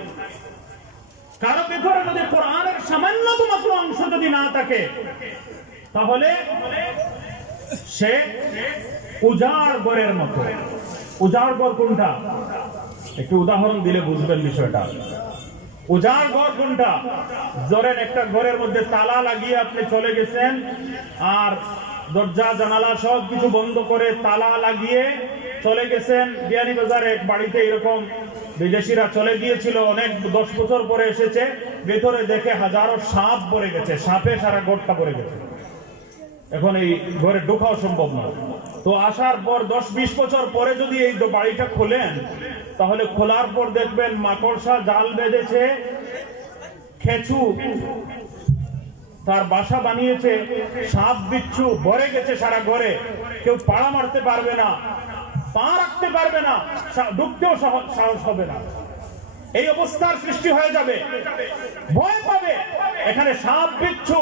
কারো ভিতরে যদি কোরআনের সামান্যতম কোনো অংশ যদি না থাকে, তাহলে সে উজাড় ঘরের মতো। উজাড় ঘর কোনটা? একটু উদাহরণ দিলে বুঝবেন বিষয়টা। উজাড় ঘর কোনটা? ধরেন একটা ঘরের মধ্যে তালা লাগিয়ে আপনি চলে গেছেন, আর দরজা জানালা সব কিছু বন্ধ করে তালা লাগিয়ে চলে গেছেন। বিয়ানীবাজারে এক বাড়িতে এরকম বিদেশিরা চলে গিয়েছিল, অনেক 10 বছর পরে এসেছে, ভেতরে দেখে হাজারো সাপ ভরে গেছে, সাপে সারা ঘরটা ভরে গেছে। এখন এই ঘরে ঢোকাও সম্ভব না। তো আসার পর 10-20 বছর পরে যদি এই বাড়িটা খোলেন, তাহলে খোলার পর দেখবেন মাকড়সা জাল বেঁধেছে, খেচু তার বাসা বানিয়েছে, সাপ বিচ্ছু ভরে গেছে সারা ঘরে, কেউ পাড়া মারতে পারবে না, পা রাখতে পারবে না, ঢুকতেও সাহস হবে না। এই অবস্থার সৃষ্টি হয়ে যাবে, ভয় পাবে, এখানে সাপ বিচ্ছু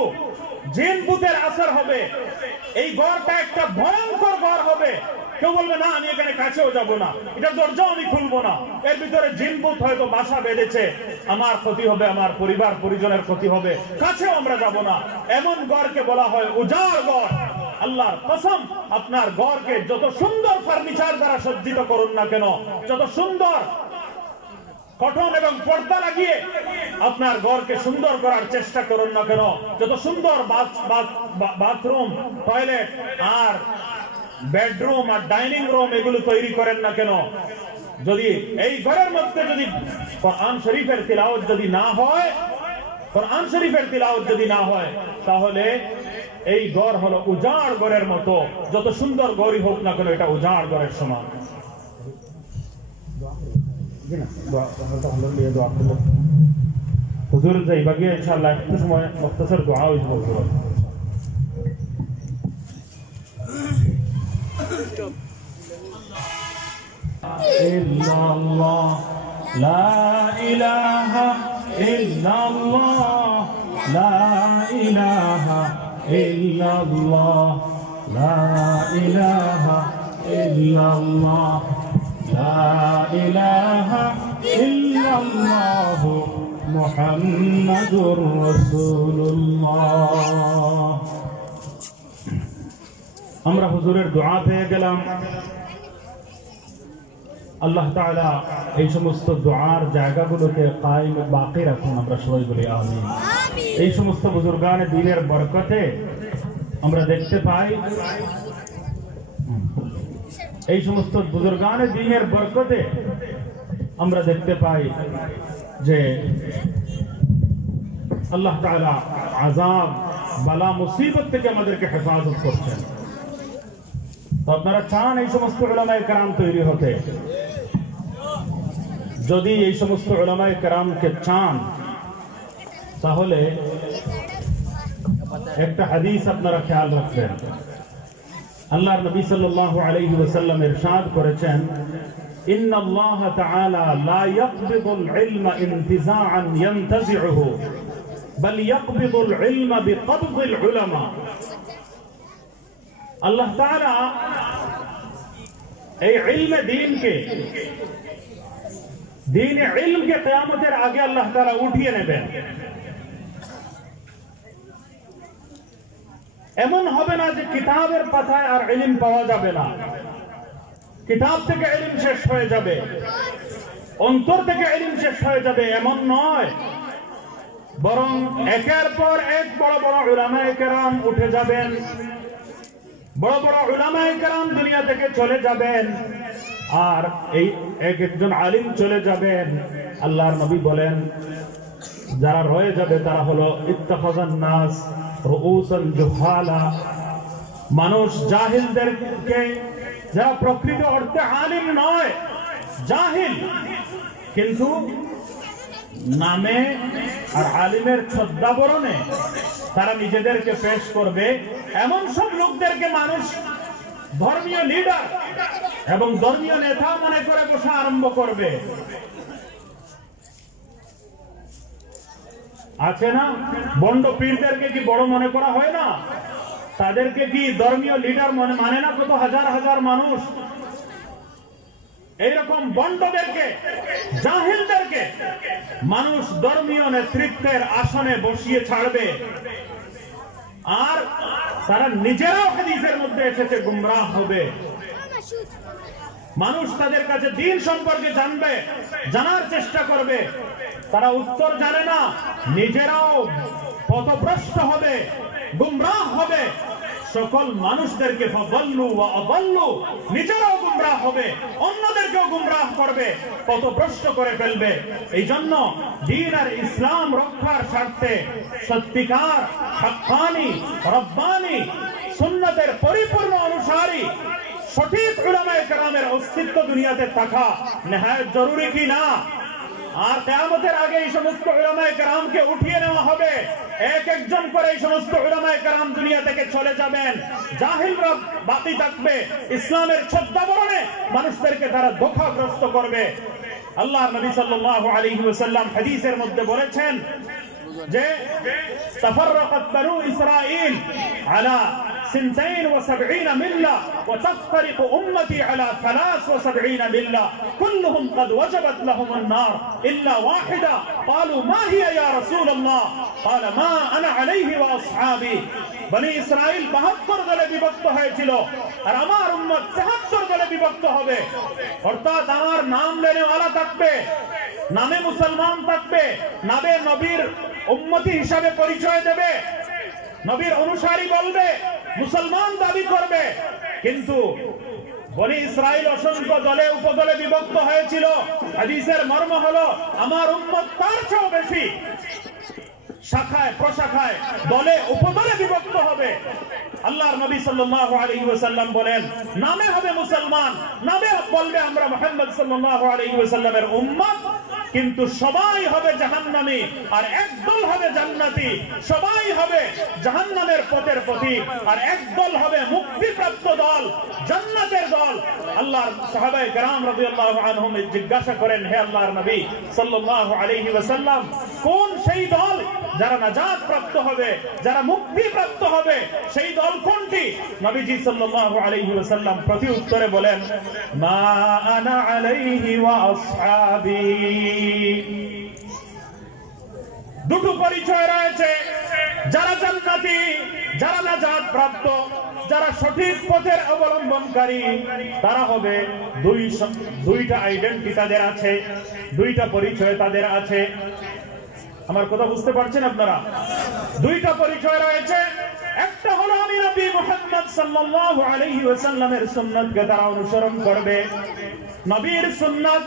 জিন ভূতের আসর হবে, এই ঘরটা একটা ভয়ঙ্কর ঘর হবে। কেউ বলবে না আমি এখানে কাছেও যাব না, এটা দরজা আমি খুলবো না, এর ভিতরে জিন ভূত হয়তো বাসা বেঁধেছে, আমার ক্ষতি হবে, আমার পরিবার পরিজনের ক্ষতি হবে, কাছেও আমরা যাব না। এমন ঘরকে বলা হয় উজাড় ঘর। আল্লাহর কসম, আপনার ঘরকে যত সুন্দর ফার্নিচার দ্বারা সজ্জিত করুন না কেন, যত সুন্দর কটন এবং পর্দা লাগিয়ে আপনার ঘরকে সুন্দর করার চেষ্টা করুন না কেন, যত সুন্দর বাথরুম, টয়লেট আর বেডরুম আর ডাইনিং রুম এগুলো তৈরি করেন না কেন, যদি এই ঘরের মধ্যে যদি কোরআন শরীফের তিলাওয়াত যদি না হয়, কোরআন শরীফের তিলাওয়াত যদি না হয়, তাহলে এই ঘর হলো উজাড় ঘরের মতো। যত সুন্দর ঘরই হোক না কেন, এটা উজাড় ঘরের সমান। হুজুর যাইবা গিয়ে ইনশাআল্লাহ একটু সময় মুখতাসার দোয়া হইব। ইল্লাল্লাহ লা ইলাহা ইল্লাল্লাহ লা ইলাহা ইল্লাল্লাহ লা ইলাহা ইল্লাল্লাহ লা ইলাহা ইল্লাল্লাহ মুহাম্মাদুর রাসূলুল্লাহ। আমরা হুজুরের দোয়া পেয়ে গেলাম। আল্লাহ তাআলা এই সমস্ত দোয়ার জায়গাগুলোকে কায়েম বাকি রাখুন, আমরা সবাই বলি আমিন। এই সমস্ত বুজুর্গানে দ্বীনের বরকতে আমরা দেখতে পাই, এই সমস্ত বুজুর্গানে দ্বীনের বরকতে আমরা দেখতে পাই যে আল্লাহ তাআলা আযাব, বালা, মুসিবত থেকে আমাদেরকে হেফাজত করছেন। তো আপনারা চান এই সমস্ত উলামায়ে কেরাম তৈরি হতে, যদি এই সমস্ত উলামায়ে কেরামকে চান, তাহলে একটা হাদিস আপনারা খেয়াল রাখবেন। আল্লাহর নবী সাল্লাল্লাহু আলাইহি ওয়াসাল্লাম ইরশাদ করেছেন, ইন্নাল্লাহ তাআলা লা ইয়াকবিদুল ইলমা ইনতিজাআন ইয়ানতাজিউহু বাল ইয়াকবিদুল ইলমা বিকবদিল উলামা। আল্লাহ তাআলা এই ইলমে দ্বীনকে, দ্বীনে ইলমকে কিয়ামতের আগে আল্লাহ তাআলা উঠিয়ে নেবেন। এমন হবে না যে কিতাবের পাতায় আর ইলম পাওয়া যাবে না, কিতাব থেকে ইলম শেষ হয়ে যাবে, অন্তর থেকে ইলম শেষ হয়ে যাবে, এমন নয়। বরং একের পর এক বড় বড় উলামায়ে কেরাম উঠে যাবেন, বড় বড় উলামায়ে কেরাম দুনিয়া থেকে চলে যাবেন, আর এই এক একজন আলিম চলে যাবেন। আল্লাহর নবী বলেন, যারা রয়ে যাবে তারা হলো ইত্তাখাযান নাস রুউসান জুহালা, মানুষ জাহিলদেরকে, যারা প্রকৃত অর্থে আলিম নয়, জাহিল, কিন্তু নামে আর আলিমের ছদ্মাবরণে তারা নিজেদেরকে পেশ করবে, এমন সব লোকদেরকে মানুষ ধর্মীয় লিডার এবং ধর্মীয় নেতা মনে করে বসা আরম্ভ করবে। আছে না, বন্ড পীরদেরকে কি বড় মনে করা হয় না? তাদেরকে কি ধর্মীয় লিডার মানে না? কত হাজার হাজার মানুষ এইরকম বন্ডদেরকে, জাহিলদেরকে মানুষ ধর্মীয় নেতৃত্বের আসনে বসিয়ে ছাড়বে, আর তারা নিজেরাও হাদিসের মধ্যে এসেছে গুমরাহ হবে। মানুষ তাদের কাছে দ্বীন সম্পর্কে জানবে, জানার চেষ্টা করবে, তারা উত্তর জানে না, নিজেরাও পথভ্রষ্ট হবে, গুমরাহ হবে, সকল মানুষদেরকে ফাযাল্লু ওয়া আযাল্লু, নিজেরাও গুমরাহ হবে, অন্যদেরকেও গুমরাহ করবে, পথভ্রষ্ট করে ফেলবে। এই জন্য দ্বীন আর ইসলাম রক্ষার স্বার্থে সত্যিকার হাক্কানি রব্বানি সুন্নতের পরিপূর্ণ অনুসারী সঠিক উলামায়ে কেরামের অস্তিত্ব দুনিয়াতে থাকা নেহায়েত জরুরি কি না? আর কিয়ামতের আগে এই সমস্ত উলামায়ে কেরামকে উঠিয়ে নেওয়া হবে, এক একজন করে এই সমস্ত উলামায়ে কেরাম দুনিয়া থেকে চলে যাবেন, জাহিলরা বাকি থাকবে, ইসলামের ছদ্মাবরণে মানুষদেরকে তারা ধোঁকাগ্রস্ত করবে। আল্লাহর নবী সাল্লাল্লাহু আলাইহি ওয়াসাল্লাম হাদিসের মধ্যে বলেছেন যে তাফাররাকাত বানু ইসরাঈল আলা 72 মিল্লা ওয়া তাফতারিকু উম্মতি আলা 73 মিল্লা কুল্লুহুম قد وجبت لهم النار الا واحده قالوا ما هي يا رسول الله قال ما انا عليه واصحابي। বনি ইসরাইল 72 দলে বিভক্ত হয়েছিল আর আমার উম্মত 73 দলে বিভক্ত হবে। অর্থাৎ আমার নাম লেনেওয়ালা থাকবে, নামে মুসলমান থাকবে, নামে নবীর উম্মতি হিসাবে পরিচয় দেবে, নবীর অনুসারী বলবে, মুসলমান দাবি করবে, কিন্তু বনি ইসরাইল অসংখ্য দলে উপদলে বিভক্ত হয়েছিল। হাদিসের মর্ম হলো আমার উম্মত তার চেয়েও বেশি শাখায় প্রশাখায় দলে উপদলে বিভক্ত হবে। আল্লাহর নবী সাল্লাল্লাহু আলাইহি ওয়াসাল্লাম বলেন নামে হবে মুসলমান, নামে বলবে আমরা মুহাম্মদ সাল্লাল্লাহু আলাইহি ওয়াসাল্লামের উম্মত, কিন্তু সবাই হবে জাহান্নামী আর একদল হবে জান্নাতি। সবাই হবে জাহান্নামের পথের পথিক আর একদল হবে মুক্তিপ্রাপ্ত দল, জান্নাতের দল। আল্লাহর সাহাবায়ে কেরাম রাদিয়াল্লাহু আনহুম জিজ্ঞাসা করেন, হে আল্লাহর নবী সাল্লাল্লাহু আলাইহি ওয়াসাল্লাম, কোন সেই দল যারা নাজাত প্রাপ্ত হবে, যারা মুক্তি প্রাপ্ত হবে, সেই দল কোনটি? নবীজি সাল্লাল্লাহু আলাইহি ওয়াসাল্লাম প্রতি উত্তরে বলেন, মা আনা আলাইহি ওয়া আসহাবি। দুটো পরিচয় রয়েছে, যারা জান্নাতি, যারা নাজাত প্রাপ্ত, যারা সঠিক পথের অবলম্বনকারী, তারা হবে দুইটা আইডেন্টি তাদের আছে, দুইটা পরিচয় তাদের আছে। আমার কথা বুঝতে পারছেন আপনারা? দুইটা পরিচয় রয়েছে, একটা হলো আমি নবী মুহাম্মদ সাল্লাল্লাহু আলাইহি ওয়াসাল্লামের সুন্নাতকে তারা অনুসরণ করবে, নবীর সুন্নাত,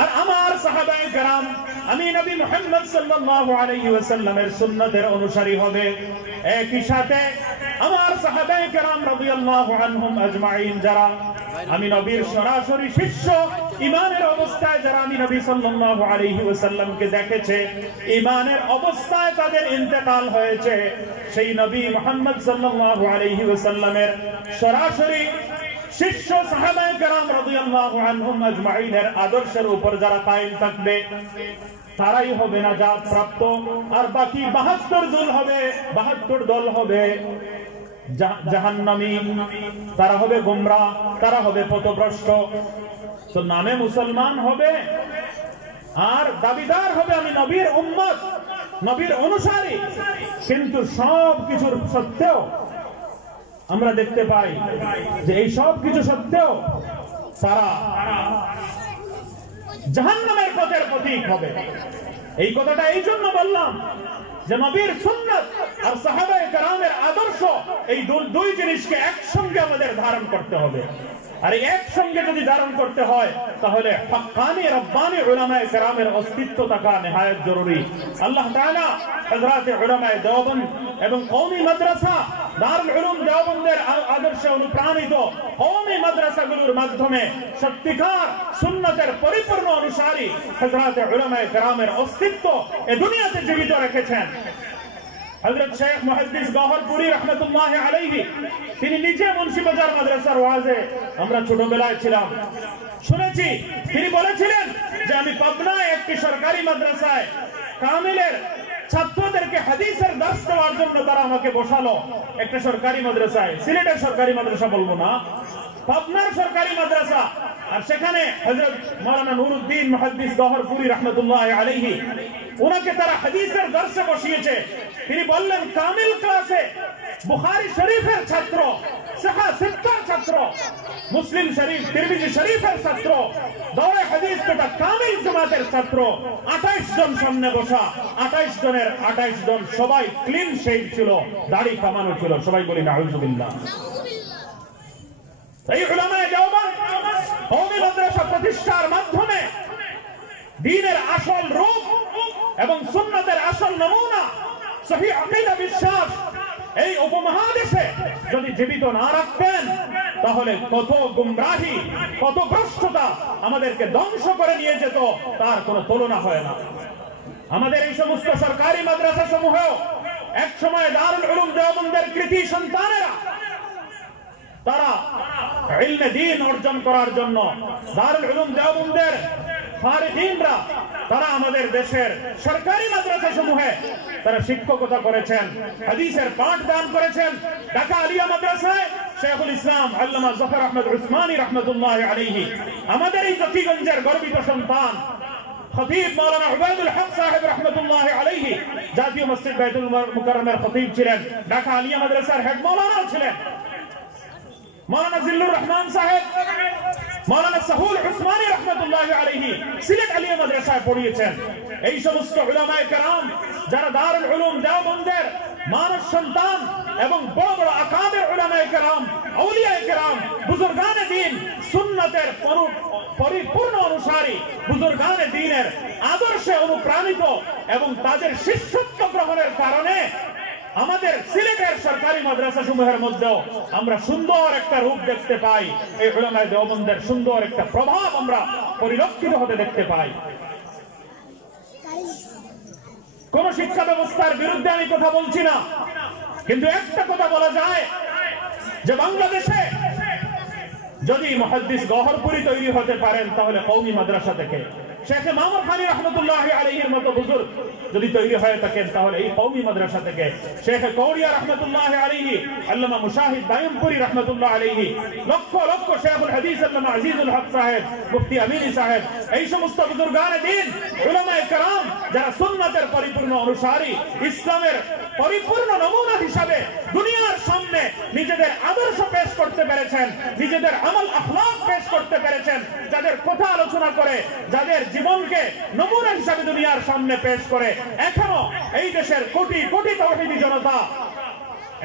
আর আমার সাহাবায়ে কেরাম আমি নবী মুহাম্মদ সাল্লাল্লাহু আলাইহি ওয়াসাল্লামের সুন্নাতের অনুসারী হবে। একই সাথে আমার সাহাবায়ে কেরাম রাদিয়াল্লাহু আনহুম আজমাইন যারা আমি নবীর সরাসরি শিষ্য, ঈমানের অবস্থায় যারা আমি নবী সাল্লাল্লাহু আলাইহি ওয়াসাল্লামকে দেখেছে, ঈমানের অবস্থায় তাদের ইন্তেকাল হয়েছে, সেই নবী মুহাম্মদ সাল্লাল্লাহু আলাইহি ওয়াসাল্লামের সরাসরি শিষ্য সাহাবায়ে কেরাম রাদিয়াল্লাহু আনহুম আজমাইনের আদর্শের উপর যারা কায়েম থাকবে, তারাই হবে নাজাত প্রাপ্ত। আর বাকি 72 দল হবে জাহান্নামী, তারা হবে গোমরা, তারা হবে পথভ্রষ্ট। তো নামে মুসলমান হবে আর দাবিদার হবে আমি নবীর উম্মত, নবীর অনুসারী, কিন্তু সব কিছুর সত্ত্বেও আমরা দেখতে পাই যে এই সব কিছু সত্ত্বেও তারা জাহান্নামের পথের পথিক হবে। এই কথাটা এই জন্য বললাম যে নবীর সুন্নাত আর সাহাবায়ে কেরামের আদর্শ, এই দুই জিনিসকে একসঙ্গে আমাদের ধারণ করতে হবে। আর একসঙ্গে যদি ধারণ করতে হয় তাহলে হাক্কানি রব্বানি উলামায়ে কেরামের অস্তিত্ব থাকা নেহায়েত জরুরি। আল্লাহ তাআলা হযরতে উলামায়ে দেওবন্দ এবং কওমি মাদ্রাসা দারুল উলুম দেওবন্দের আদর্শে অনুপ্রাণিত কওমি মাদ্রাসাগুলোর মাধ্যমে সত্যিকার সুন্নাতের পরিপূর্ণ অনুসারী হযরতে উলামায়ে কেরামের অস্তিত্ব এ দুনিয়াতে জীবিত রেখেছেন। হযরত শেখ মুহাদ্দিস গওহরপুরী রাহমাতুল্লাহি আলাইহি তিনি নিজে মুন্সিবাজার মাদ্রাসার ওয়াজে আমরা ছোটবেলায় ছিলাম, শুনেছি তিনি বলেছিলেন যে আমি পাবনায় একটি সরকারি মাদ্রাসায় কামিলের ছাত্রদেরকে হাদিসের দর্শ দেওয়ার জন্য তারা আমাকে বসালো। একটা সরকারি মাদ্রাসায়, সিলেটের সরকারি মাদ্রাসা বলবো না, পাবনার সরকারি মাদ্রাসা, আর সেখানে হযরত মাওলানা নুরুদ্দিন মুহাদ্দিস গওহরপুরি রাহমাতুল্লাহি আলাইহি ওনাকে তারা হাদিসের দর্শে বসিয়েছে। তিনি বললেন কামিল ক্লাসে বুখারী শরীফের ছাত্র, সাহাহ সিত্তার ছাত্র, মুসলিম শরীফ, তিরমিজি শরীফের ছাত্র, দৌরে হাদিস তথা কামিল জামাতের ছাত্র 28 জন সামনে বসা। 28 জনের 28 জন সবাই ক্লিন শেভ ছিল, দাড়ি কামানো ছিল। সবাই বলি নাউযুবিল্লাহ। এই উলামায়ে দেওবন্দ কওমি মাদ্রাসা প্রতিষ্ঠার মাধ্যমে দ্বীনের আসল রূপ এবং সুন্নাতের আসল নমুনা সহিহ আকীদা বিশ্বাস এই উপমহাদেশে যদি জীবিত না রাখতেন তাহলে কত গুমরাহি, কত ভ্রষ্টতা আমাদেরকে ধ্বংস করে নিয়ে যেত, তার কোনো তুলনা হয় না। আমাদের এই সমস্ত সরকারি মাদ্রাসা সমূহ এক সময় দারুল উলুম দেওবন্দের কৃতি সন্তানেরা তারা ইলমে দ্বীন অর্জন করার জন্য দারুল উলুম দেওবন্দের ফারিগিনরা তারা আমাদের দেশের সরকারি মাদ্রাসা সমূহে তারা শিক্ষকতা করেছেন, হাদিসের পাঠ দান করেছেন। ঢাকা আলিয়া মাদ্রাসায় শেখুল ইসলাম আল্লামা জফর আহমদ উসমানী রাহমাতুল্লাহি আলাইহি আমাদের এই জকিগঞ্জের গর্বিত সন্তান খতিব মাওলানা উবাইদুল হক সাহেব রাহমাতুল্লাহি আলাইহি জাতীয় মসজিদ বাইতুল মুকাররমের খতিব ছিলেন, ঢাকা আলিয়া মাদ্রাসার হেড মাওলানা ছিলেন। মাওলানা জিল্লুর রহমান সাহেব, মাওলানা সাহুল উসমানী রাহমাতুল্লাহি আলাইহি সিলেট আলিয়া মাদ্রাসায় পড়িয়েছেন। এই সমস্ত উলামায়ে কেরাম যারা দারুল উলুম দেওবন্দের মানব সন্তান এবং বড় বড় আকাবের উলামায়ে কেরাম, আউলিয়ায়ে কেরাম, বুজুর্গানে দ্বীন, সুন্নাতের পরিপূর্ণ অনুসারী, বুজুর্গানে দ্বীনের আদর্শে অনুপ্রাণিত এবং তাদের শিষ্যত্ব গ্রহণের কারণে আমাদের সিলেটের সরকারি মাদ্রাসা সমূহের মধ্যেও আমরা সুন্দর একটা রূপ দেখতে পাই। এই উলামায়ে দেওবন্দের সুন্দর একটা প্রভাব আমরা পরিলক্ষিত হতে দেখতে পাই। কোন শিক্ষা ব্যবস্থার বিরুদ্ধে আমি কথা বলছি না, কিন্তু একটা কথা বলা যায় যে বাংলাদেশে যদি মুহাদ্দিস গওহরপুরি তৈরি হতে পারেন তাহলে কওমি মাদ্রাসা থেকে শেখ মামুন খানী রাহমাতুল্লাহি আলাইহির মতো হুজুর যদি তৈরি হয়ে থাকেন তাহলে এই কওমি মাদ্রাসা থেকে শেখ কৌড়িয়া রাহমাতুল্লাহি আলাইহি, আল্লামা মুশাহিদ দায়মপুরি রাহমাতুল্লাহি আলাইহি, লক্ষ লক্ষ শেখুল হাদিস আল্লামা আজিজুল হক সাহেব, মুফতি আমিনী সাহেব, এই সমস্ত বুজুর্গানে দ্বীন উলামায়ে কেরাম যারা সুন্নাতের পরিপূর্ণ অনুসারী, ইসলামের পরিপূর্ণ নমুনা হিসাবে দুনিয়ার সামনে নিজেদের আদর্শ পেশ করতে পেরেছেন, নিজেদের আমল আখলাক পেশ করতে পেরেছেন, যাদের কথা আলোচনা করে, যাদের জীবনকে নমুনা হিসাবে দুনিয়ার সামনে পেশ করে এখনো এই দেশের কোটি কোটি তাওহীদি জনতা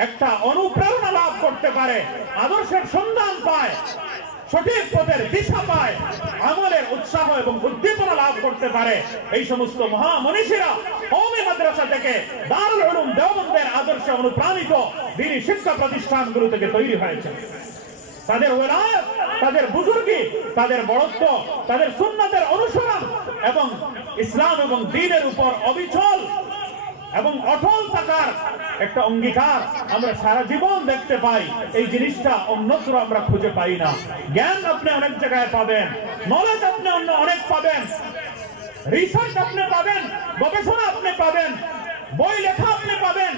একটা অনুপ্রেরণা লাভ করতে পারে, আদর্শের সন্ধান পায়, সঠিক পথের দিশা পায়, আমলের উৎসাহ এবং উদ্দীপনা লাভ করতে পারে। এই সমস্ত মহামনীষীরা কওমি মাদ্রাসা থেকে দারুল উলুম দেওবন্দের আদর্শে অনুপ্রাণিত দ্বীনি শিক্ষা প্রতিষ্ঠানগুলো থেকে তৈরি হয়েছে। তাদের ওলায়াত, তাদের বুজুর্গি, তাদের বড়ত্ব, তাদের সুন্নাতের অনুসরণ এবং ইসলাম এবং দ্বীনের উপর অবিচল এবং অটল থাকার একটা অঙ্গীকার আমরা সারা জীবন দেখতে পাই। এই জিনিসটা অন্যত্র আমরা খুঁজে পাই না। জ্ঞান আপনি অনেক জায়গায় পাবেন, নলেজ আপনি অন্য অনেক পাবেন, রিসার্চ আপনি পাবেন, গবেষণা আপনি পাবেন, বই লেখা আপনি পাবেন,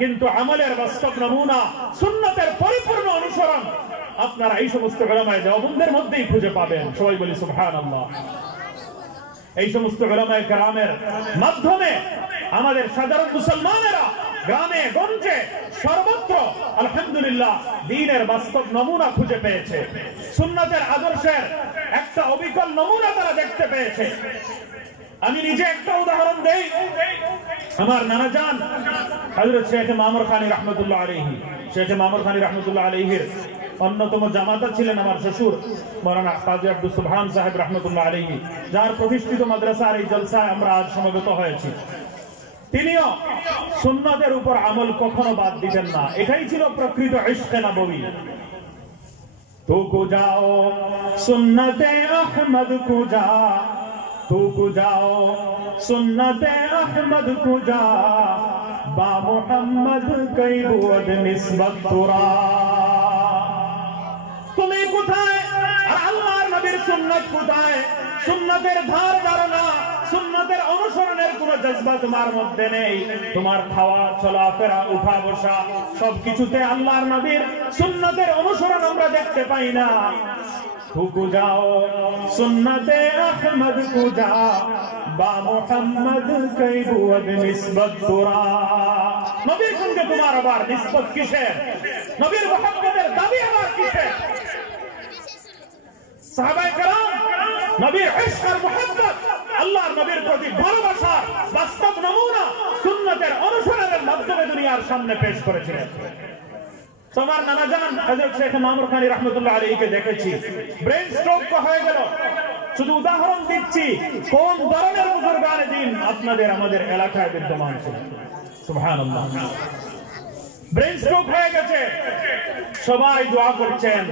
কিন্তু আমলের বাস্তব নমুনা, সুন্নাতের পরিপূর্ণ অনুসরণ আপনারা এই সমস্ত উলামায়ে দেওবন্দের মধ্যেই খুঁজে পাবেন। সবাই বলি সুবহানাল্লাহ। এই সমস্ত উলামায়ে কেরামের মাধ্যমে আমাদের সাধারণ মুসলমানেরা গ্রামে গঞ্জে সর্বত্র আলহামদুলিল্লাহ দ্বীনের বাস্তব নমুনা খুঁজে পেয়েছে, সুন্নাতের আদর্শের একটা অবিকল নমুনা তারা দেখতে পেয়েছে। আমি নিজে একটা উদাহরণ দেই। আমার নানা জান হযরত শেখ মামুন খানী রাহমাতুল্লাহ আলাইহি, শেখ মামুন খানী রাহমাতুল্লাহ আলাইহির অন্যতম জামাতা ছিলেন আমার শ্বশুর মাওলানা কাজী আব্দুল সুবহান সাহেব রাহমাতুল্লাহ আলাইহি, যার প্রতিষ্ঠিত মাদ্রাসার এই জলসায় আমরা আজ সমবেত হয়েছি। তিনিও সুন্নাতের উপর আমল কখনো বাদ দিতেন না। এটাই ছিল প্রকৃত ইশকে নববী। তু কো যাও সুন্নতে আহমদ কো যা, তু কো যাও সুন্নতে আহমদ কো যা, বা মুহাম্মদ কই বুদ নিসবত তুরা। তুমি কোথায় আর আল্লাহর নবীর সুন্নাত কোথায়? সুন্নাতের ধার ধারণা, সুন্নাতের অনুসরণের কোন জজবা তোমার মধ্যে নেই। তোমার খাওয়া, চলাফেরা, উঠা বসা সবকিছুতে আল্লাহর নবীর সুন্নাতের অনুসরণ আমরা দেখতে পাই না। ठुक जाओ सुन्नते अहमद कुजा बा मोहम्मद कई बुअद निस्बत तुरा नबीर संगे तुम्हार आबार निस्बत किसेर नबीर मोहम्मदेर दाबी आबार किसेर সাহাবায়ে কেরাম নবীর ইশক আর মুহাব্বত আল্লাহর নবীর প্রতি ভালোবাসার বাস্তব নমুনা সুন্নতের অনুসরণের মাধ্যমে দুনিয়ার সামনে পেশ করেছিলেন তোমার নানা জান হযরত শেখ মামুর খানি রাহমাতুল্লাহ আলাইহিকে দেখেছি ব্রেন স্ট্রোক হয়ে গেল শুধু উদাহরণ দিচ্ছি কোন ধরনের বুজুর্গানে দিন আপনাদের আমাদের এলাকায় বিদ্যমান ছিলেন সুবহানাল্লাহ ব্রেন স্ট্রোক হয়ে গেছে সবাই দোয়া করছেন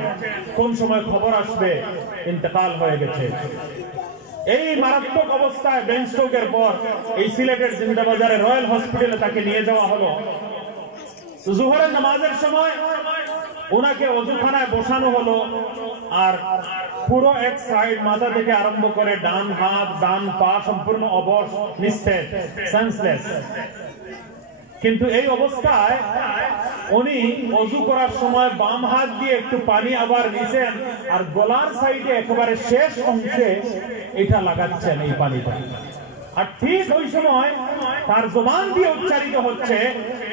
কোন সময় খবর আসবে ইন্তেকাল হয়ে গেছে এই মারাত্মক অবস্থায় ব্রেন স্ট্রোকের পর এই সিলেটের জিন্দাবাজারে রয়্যাল হসপিটালে তাকে নিয়ে যাওয়া হলো জোহরের নামাজের সময় ওনাকে ওযুখানায় বসানো হলো আর পুরো এক সাইড মাথা থেকে আরম্ভ করে ডান হাত ডান পা সম্পূর্ণ অবশ নিস্তেজ সেন্সলেস কিন্তু এই অবস্থায় উনি ওযু করার সময় বাম হাত দিয়ে একটু পানি আবার নিছেন আর গলার সাইডে একেবারে শেষ অংশে এটা লাগাচ্ছেন এই পানিটা আর ঠিক ওই সময় তার জবান দিয়ে উচ্চারিত হচ্ছে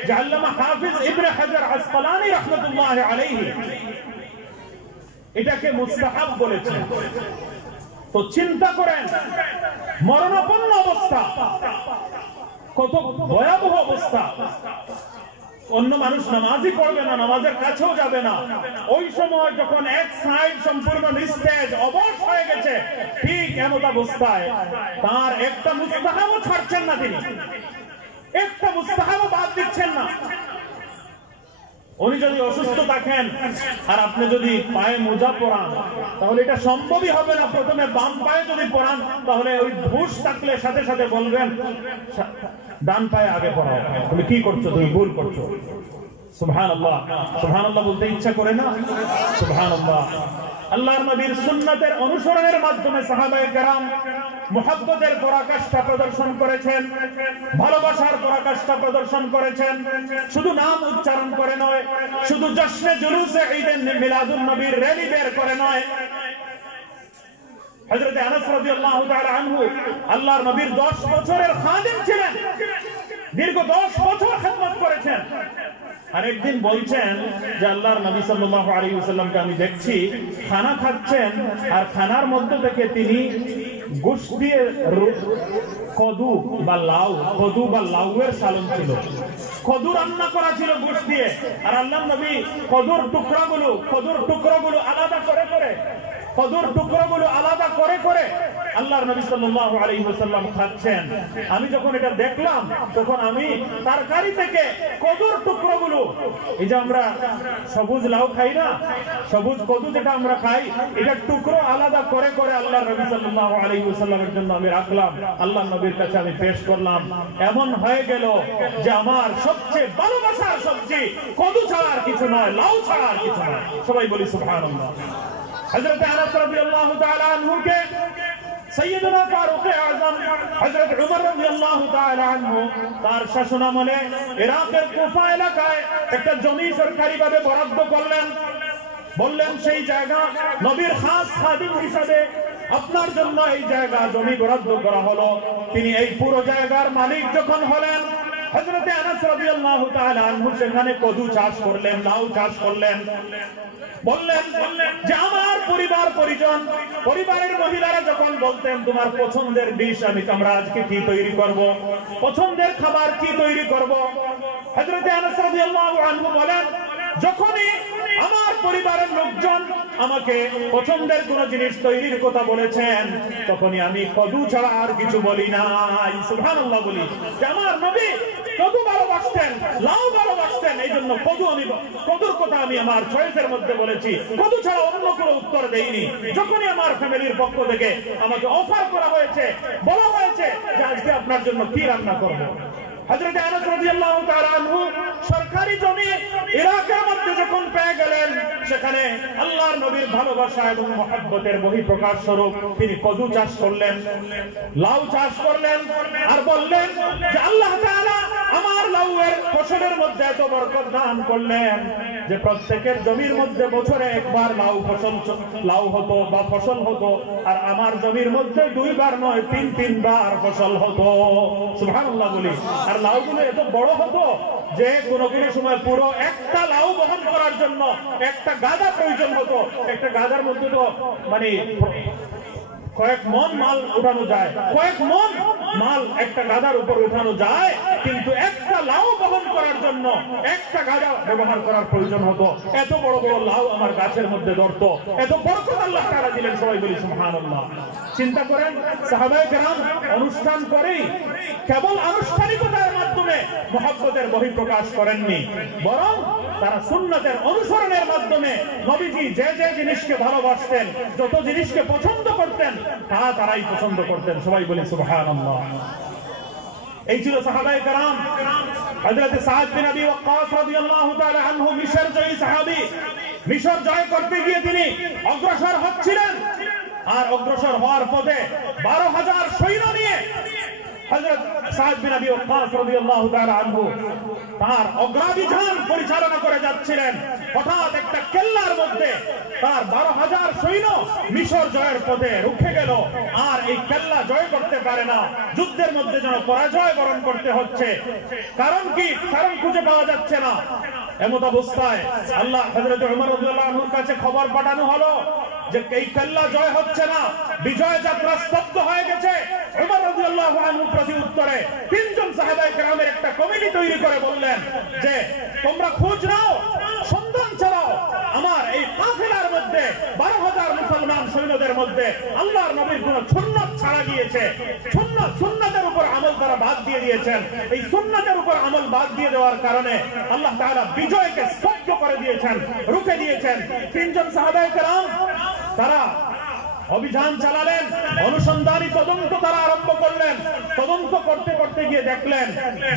যে আল্লামা হাফিজ ইবনে হাজার আসকালানী রাহমাতুল্লাহ আলাইহি এটাকে মুস্তাহাব বলেছেন তো চিন্তা করেন মরণাপন্ন অবস্থা কত ভয়াবহ অবস্থা অন্য মানুষ নামাজই পড়বে না নামাজের কাছেও যাবে না ওই সময় যখন এক সাইড সম্পূর্ণ নিস্তেজ অবশ হয়ে গেছে ঠিক এমন অবস্থায় তার একটা মুস্তাহাবও ছাড়ছেন না তিনি একটা মুস্তাহাবও বাদ দিচ্ছেন না উনি যদি অসুস্থ থাকেন আর আপনি যদি পায়ে মোজা পরান তাহলে এটা সম্ভবই হবে না প্রথমে বাম পায়ে যদি পরান তাহলে ওই ঘুষ থাকলে সাথে সাথে বলবেন ডান পায়ে আগে পরাও তুমি কি করছো তুমি ভুল করছো সুবহানাল্লাহ সুবহানাল্লাহ বলতে ইচ্ছা করে না সুবহানাল্লাহ আল্লাহর নবীর সুন্নতের অনুসরণের মাধ্যমে সাহাবায়ে কেরাম মুহাব্বতের পরাকাষ্ঠা প্রদর্শন করেছেন ভালোবাসার পরাকাষ্ঠা প্রদর্শন করেছেন শুধু নাম উচ্চারণ করে নয় শুধু জশ্নে জুলুসে ঈদে মিলাদুন নবীর র্যালি বের করে নয় হযরত আনাস রাদিয়াল্লাহু তাআলা আনহু আল্লাহর নবীর 10 বছরের খাদিম ছিলেন দীর্ঘ 10 বছর খেদমত করেছেন আর একদিন বলছেন যে আল্লাহর নবী সাল্লাল্লাহু আলাইহি ওয়াসাল্লামকে আমি দেখছি খানা খাচ্ছেন আর খানার মধ্যে থেকে তিনি গোশত দিয়ে কদু বা লাউয়ের সালন ছিল কদু রান্না করা ছিল গোশত দিয়ে আর আল্লাহর নবী কদুর টুকরোগুলো আলাদা করে আল্লাহর নবী সাল্লাল্লাহু আলাইহি ওয়াসাল্লাম খাচ্ছেন আমি যখন এটা দেখলাম তখন আমি তরকারি থেকে কদুর টুকরোগুলো এই যে আমরা সবুজ লাউ খাই না সবুজ কদু যেটা আমরা খাই এটা টুকরো আলাদা করে আল্লাহর নবী সাল্লাল্লাহু আলাইহি ওয়াসাল্লামের জন্য আমি রাখলাম আল্লাহর নবীর কাছে আমি পেশ করলাম এমন হয়ে গেল যে আমার সবচেয়ে ভালোবাসার সবজি কদু ছাড়া আর কিছু নয় লাউ ছাড়া আর কিছু নয় সবাই বলি সুবহানাল্লাহ হযরত আনাস রাদিয়াল্লাহু তাআলা আনহু কে সৈয়দনা ফারুক আযম হযরত উমর রাদিয়াল্লাহু তাআলা আনহু তার শাসনামলে ইরাকের কুফা এলাকায় একটা জমি সরকারিভাবে বরাদ্দ করলেন বললেন সেই জায়গা নবীর খাস খাদিম হিসেবে আপনার জন্য এই জায়গা জমি বরাদ্দ করা হলো তিনি এই পুরো জায়গার মালিক যখন হলেন হযরত আনাস রাদিয়াল্লাহু তাআলা আনহু সেখানে কদু চাষ করলেন লাউ চাষ করলেন বললেন যে আমার পরিবার পরিজন পরিবারের মহিলারা যখন বলতেন তোমার পছন্দের ডিশ আমরা আজকে কি তৈরি করব পছন্দের খাবার কি তৈরি করব হযরত আনাস রাদিয়াল্লাহু আনহু বলেন যখনই আমার পরিবারের লোকজন আমাকে পছন্দের কোন জিনিস তৈরির কথা বলেছেন তখনই আমি কদু ছাড়া আর কিছু বলি নাই সুবহানাল্লাহ বলি যে আমার নবী কদু ভালোবাসতেন লাউ ভালোবাসতেন এই জন্য কদুর কথা আমি আমার চয়েসের মধ্যে বলেছি কদু ছাড়া অন্য কোনো উত্তর দেইনি যখনই আমার ফ্যামিলির পক্ষ থেকে আমাকে অফার করা হয়েছে বলা হয়েছে যে আজকে আপনার জন্য কি রান্না করব হযরত আনাস রাদিয়াল্লাহু তাআলা আনহু সরকারি জমি ইরাকের মধ্যে যখন পেয়ে গেলেন সেখানে আল্লাহর নবীর ভালোবাসা এবং মহব্বতের বহিঃপ্রকাশ স্বরূপ তিনি কদু চাষ করলেন লাউ চাষ করলেন আর বললেন যে আল্লাহ তাআলা আমার লাউয়ের ফসলের মধ্যে এত বরকত দান করলেন যে প্রত্যেকের জমির মধ্যে বছরে একবার লাউ হতো বা ফসল হতো, আর আমার জমির মধ্যে 2 বার নয় 3 বার ফসল হতো। সুবহানাল্লাহ বলি। আর লাউগুলো এত বড় হতো যে কোনো সময় পুরো একটা লাউ বহন করার জন্য একটা গাদা প্রয়োজন হতো। একটা গাদার মধ্যে তো মানে কয়েক মন মাল উঠানো যায়, কয়েক মন মাল একটা গাদার উপর উঠানো যায়, কিন্তু একটা লাউ বহন করার জন্য একটা গাদা ব্যবহার করার প্রয়োজন হতো। এত বড় বড় লাউ আমার গাছের মধ্যে ধরতো, এত বরকত আল্লাহ তাআলা দিলেন। সবাই বলি সুবহানাল্লাহ। চিন্তা করেন, সাহাবায়ে কেরাম অনুষ্ঠান করেই কেবল আনুষ্ঠানিকতার মাধ্যমে মহব্বতের বহিঃপ্রকাশ করেননি, বরং তারা সুন্নতের অনুসরণের মাধ্যমে নবীজি যে যে জিনিসকে ভালোবাসতেন, যত জিনিসকে পছন্দ করতেন, তারাই পছন্দ করতেন। সবাই বলি সুবহানাল্লাহ। এই ছিল সাহাবায়ে কেরাম। হযরত সাদ বিন আবি ওয়াক্কাস রাদিয়াল্লাহু তাআলা আনহু মিশর জয়ী সাহাবী। মিশর জয় করতে গিয়ে তিনি অগ্রসর হচ্ছিলেন, আর অগ্রসর হওয়ার পথে 12,000 সৈন্য নিয়ে হযরত সাদ বিন আবি ওয়াক্কাস রাদিয়াল্লাহু তাআলা আনহু তার অগ্রাভিযান পরিচালনা করে যাচ্ছিলেন। হঠাৎ একটা কেল্লার মধ্যে তার 12,000 সৈন্য মিশর জয়ের পথে রুখে গেল, আর এই কেল্লা জয় করতে পারে না। যুদ্ধের মধ্যে যেন পরাজয় বরণ করতে হচ্ছে। কারণ কি? কারণ খুঁজে পাওয়া যাচ্ছে না। এমত অবস্থায় আল্লাহ হযরত ওমর রাদিয়াল্লাহু আনহুর কাছে খবর পাঠানো হলো যে এই কেল্লা জয় হচ্ছে না, বিজয় যাত্রা স্তব্ধ হয়ে গেছে। ওমর রাদিয়াল্লাহু আনহু প্রতি উত্তরে 3 জন সাহাবায়ে কেরামের একটা কমিটি তৈরি করে বললেন যে তোমরা খোঁজ নাও, সন্ধান চালাও, আমার এই কাফেলার মধ্যে 12,000 মুসলমান সৈন্যদের মধ্যে আল্লাহর নবীর কোন সুন্নাত ছাড়া গিয়েছে। সুন্নাতের উপর আমল তারা বাদ দিয়ে দিয়েছেন। এই সুন্নাতের উপর আমল বাদ দিয়ে দেওয়ার কারণে আল্লাহ তাআলা বিজয়কে স্তব্ধ করে দিয়েছেন, রুখে দিয়েছেন। 3 জন সাহাবায়ে কেরাম তারা অভিযান চালালেন, অনুসন্ধানী তদন্ত তারা আরম্ভ করলেন। তদন্ত করতে করতে গিয়ে দেখলেন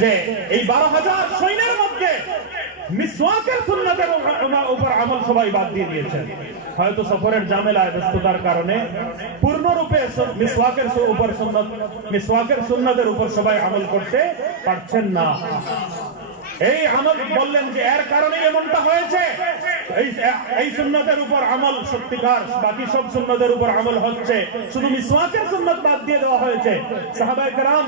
যে এই 12,000 সৈন্যের মধ্যে মিসওয়াকের সুন্নাতের উপর আমল সবাই বাদ দিয়ে দিয়েছেন। হয়তো সফরের ঝামেলায় ব্যস্ততার কারণে পূর্ণরূপে মিসওয়াকের সুন্নাতের উপর সবাই আমল করতে পারছেন না। এই আমল বললেন যে এর কারণে এমনটা হয়েছে। এই সুন্নতের উপর আমল সত্যিকার, বাকি সব সুন্নতের উপর আমল হচ্ছে, শুধু মিসওয়াকের সুন্নত বাদ দিয়ে দেওয়া হয়েছে। সাহাবায়ে কেরাম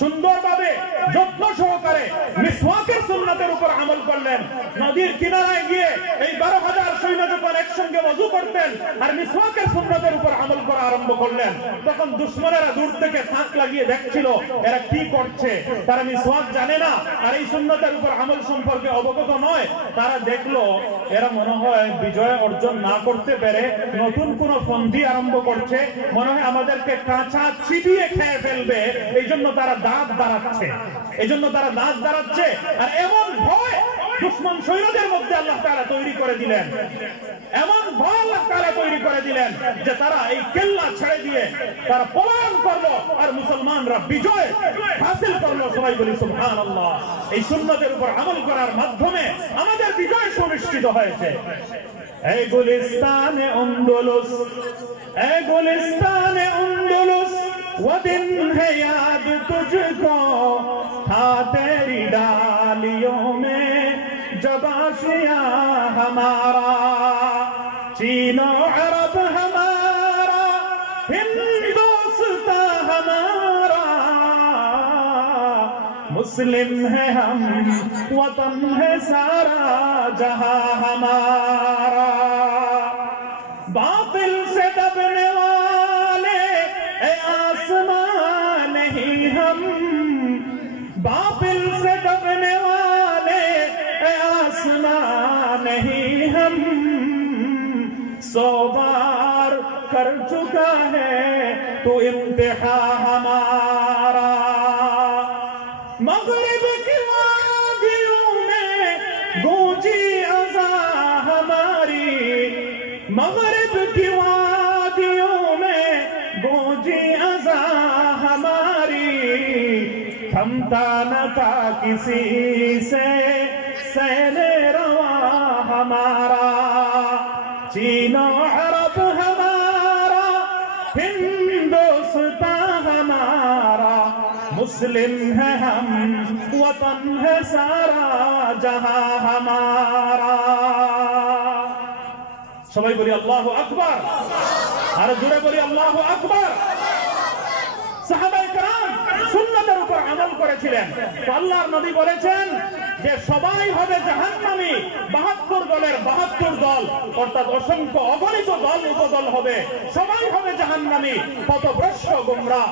সুন্দরভাবে যত্ন সহকারে মিসওয়াকের সুন্নতের উপর আমল করলেন। নদীর কিনারায় গিয়ে এই 12,000 সৈন্য যখন একসঙ্গে ওযু করতেন আর মিসওয়াকের সুন্নতের উপর আমল করা আরম্ভ করলেন, তখন দুশমনেরা দূর থেকে তাক লাগিয়ে দেখছিল এরা কি করছে। তারা মিসওয়াক জানে না আর এই সুন্নতের উপর আমল সম্পর্কে অবগত নয়। তারা দেখলো এরা মনে হয় বিজয় অর্জন না করতে পেরে নতুন কোন ফন্দি আরম্ভ করছে, মনে হয় আমাদেরকে কাঁচা চিবিয়ে খেয়ে ফেলবে। এই জন্য তারা দাঁত দাঁড়াচ্ছে। আর এমন ভয় দুশমন সৈন্যদের মধ্যে আল্লাহ তাআলা তৈরি করে দিলেন, এমন ভয় আল্লাহ তাআলা তৈরি করে দিলেন যে তারা এই কেল্লা ছেড়ে দিয়ে তারা পলায়ন করলো আর মুসলমানরা বিজয় হাসিল করলো। সবাই বলি সুবহানাল্লাহ। এই সুন্নতের উপর আমল করার মাধ্যমে আমাদের বিজয় সুনিশ্চিত হয়েছে। এই গুলিস্তানে আন্দোলস, এই গুলিস্তানে আন্দোলস, वो दिन है याद तुझको, था तेरी डालियों में जब आशिया हमारा, चीनो अरब हमारा, हिंदुस्तां हमारा, मुस्लिम है हम, वतन है सारा जहां हमारा, बातिल से दबने नहीं हम, बातिल से दबने वाले आसमां नहीं हम, 100 बार कर चुका है तू इम्तिहा हमारा, मगरिब की वादियों में गूंजी अज़ा हमारी, मगरिब की वादियों में गूंजी अज़ा हमारी, थमता न था किसी से सहने रवा हमारा, चीनो अरब हमारा, हिंदुस्तां हमारा, मुस्लिम है हम, वतन है सारा जहां हमारा। সবাই বলি আল্লাহু আকবার, আর জোরে বলি আল্লাহু আকবার। সাহাবায়ে কেরাম সুন্নাতের উপর আমল করেছিলেন। তো আল্লাহর নবী বলেছেন যে সবাই হবে জাহান্নামী, 72 দলের 72 দল, অর্থাৎ অসংখ্য অগণিত দল উপদল হবে, সবাই হবে জাহান্নামী, পথভ্রষ্ট গোমরা।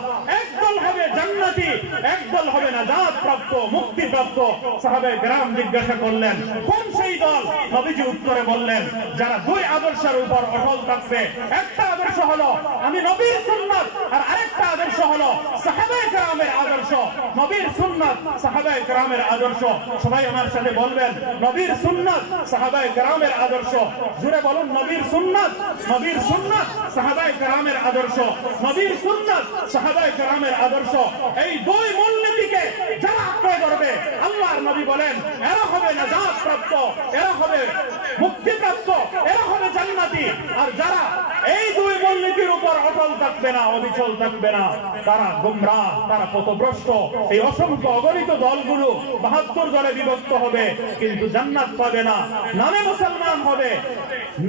এক দল হবে জান্নাতি, এক দল হবে নাজাত প্রাপ্ত, মুক্তি প্রাপ্ত। সাহাবায়ে কেরাম জিজ্ঞাসা করলেন কোন সেই দল? নবীজি উত্তরে বললেন যারা দুই আদর্শের উপর অটল থাকবে। একটা আদর্শ হলো আমি নবীর সুন্নাত, আর আরেকটা আদর্শ হলো সাহাবায়ে কেরামের আদর্শ। নবীর সুন্নাত, সাহাবায়ে কেরামের আদর্শ। সবাই আমার সাথে বলবেন নবীর সুন্নাত, সাহাবায়ে কেরামের আদর্শ। জোরে বলুন নবীর সুন্নাত, নবীর সুন্নাত, সাহাবায়ে কেরামের আদর্শ, নবীর সুন্নাত, সাহাবায়ে কেরামের আদর্শ। এই দুই মূলনীতিকে যারা আঁকড়ে ধরবে, আল্লাহর নবী বলেন এরা হবে নাজাত প্রাপ্ত, এরা হবে মুক্তি প্রাপ্ত, এরা হবে জান্নাতি। আর যারা এই দুই মূলনীতির উপর অটল থাকবে না, অবিচল থাকবে না, তারা গোমরাহ, তারা পথভ্রষ্ট। এই অসংখ্য অগণিত দলগুলো 72 দলে বিভক্ত হবে, কিন্তু জান্নাত পাবে না। নামে মুসলমান হবে,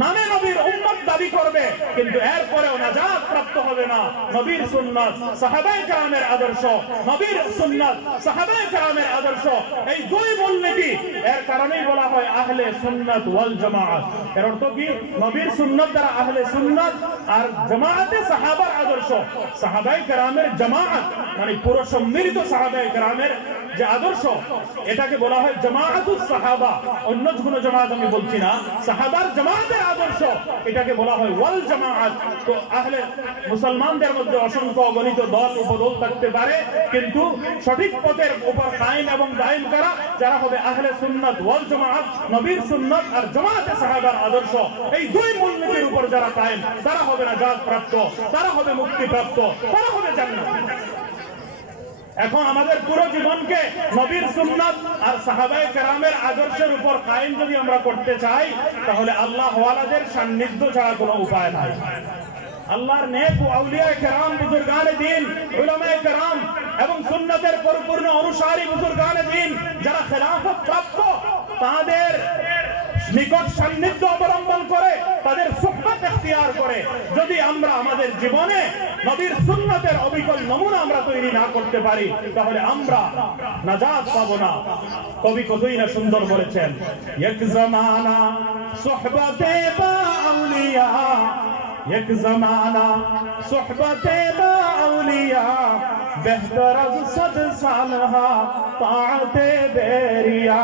নামে নবীর উম্মত দাবি করবে, কিন্তু এরপরেও নাজাত প্রাপ্ত হবে না। নবীর সুন্নাত, সাহাবায়ে কেরামের আদর্শ, নবীর সুন্নাত, সাহাবায়ে কেরামের আদর্শ, এই দুই মূলনীতি। এর কারণেই বলা হয় আহলে সুন্নাত ওয়াল জামাআত। এর অর্থ কি? নবীর সুন্নাত দ্বারা আহলে সুন্নাত, আর জামাআতে সাহাবার আদর্শ। সাহাবায়ে কেরামের জামাআত মানে পুরো সম্মিলিত সাহাবায়ে কেরামের যে আদর্শ, এটাকে বলা হয় জামাআতুস সাহাবা। অন্য কোনো জামাত আমি বলছি না, সাহাবার জামাতের আদর্শ, এটাকে বলা হয় ওয়াল জামাআত। তো আহলে মুসলমানদের মধ্যে অসংখ্য অগণিত দল উপদল থাকতে পারে, কিন্তু সঠিক পথের উপর কায়েম এবং দায়েম করা যারা হবে আহলে সুন্নাত ওয়াল জামাআত, নবীর সুন্নাত আর জামাতে সাহাবার আদর্শ, এই দুই মূলনীতির উপর যারা কায়েম, তারা হবে নাজাত প্রাপ্ত, তারা হবে মুক্তি প্রাপ্ত, তারা হবে জান্নাত। এখন আমাদের পুরো জীবনকে নবীর সুন্নাত আর সাহাবায়ে কেরামের আদর্শের উপর কায়েম যদি আমরা করতে চাই, তাহলে আল্লাহ ওয়ালাদের সান্নিধ্য ছাড়া কোনো উপায় নাই। আল্লাহর নেক ও আউলিয়া কেরাম, বুজুর্গানে দ্বীন, উলামায়ে কেরাম এবং সুন্নাতের পরিপূর্ণ অনুসারী বুজুর্গানে দ্বীন যারা খেলাফত প্রাপ্ত, তাদের নিকট সান্নিধ্য অবলম্বন করে, তাদের সুহবত ইখতিয়ার করে যদি আমরা আমাদের জীবনে নবীর সুন্নাতের অবিকল নমুনা আমরা তৈরি না করতে পারি, তাহলে আমরা নাজাত পাবো না। কবি কতই না সুন্দর বলেছেন, এক জামানা সুহবতে বা আউলিয়া, এক জামানা সুহবতে বা আউলিয়া, বেহতর আজ সদ সালহা তাআতে বেরিয়া।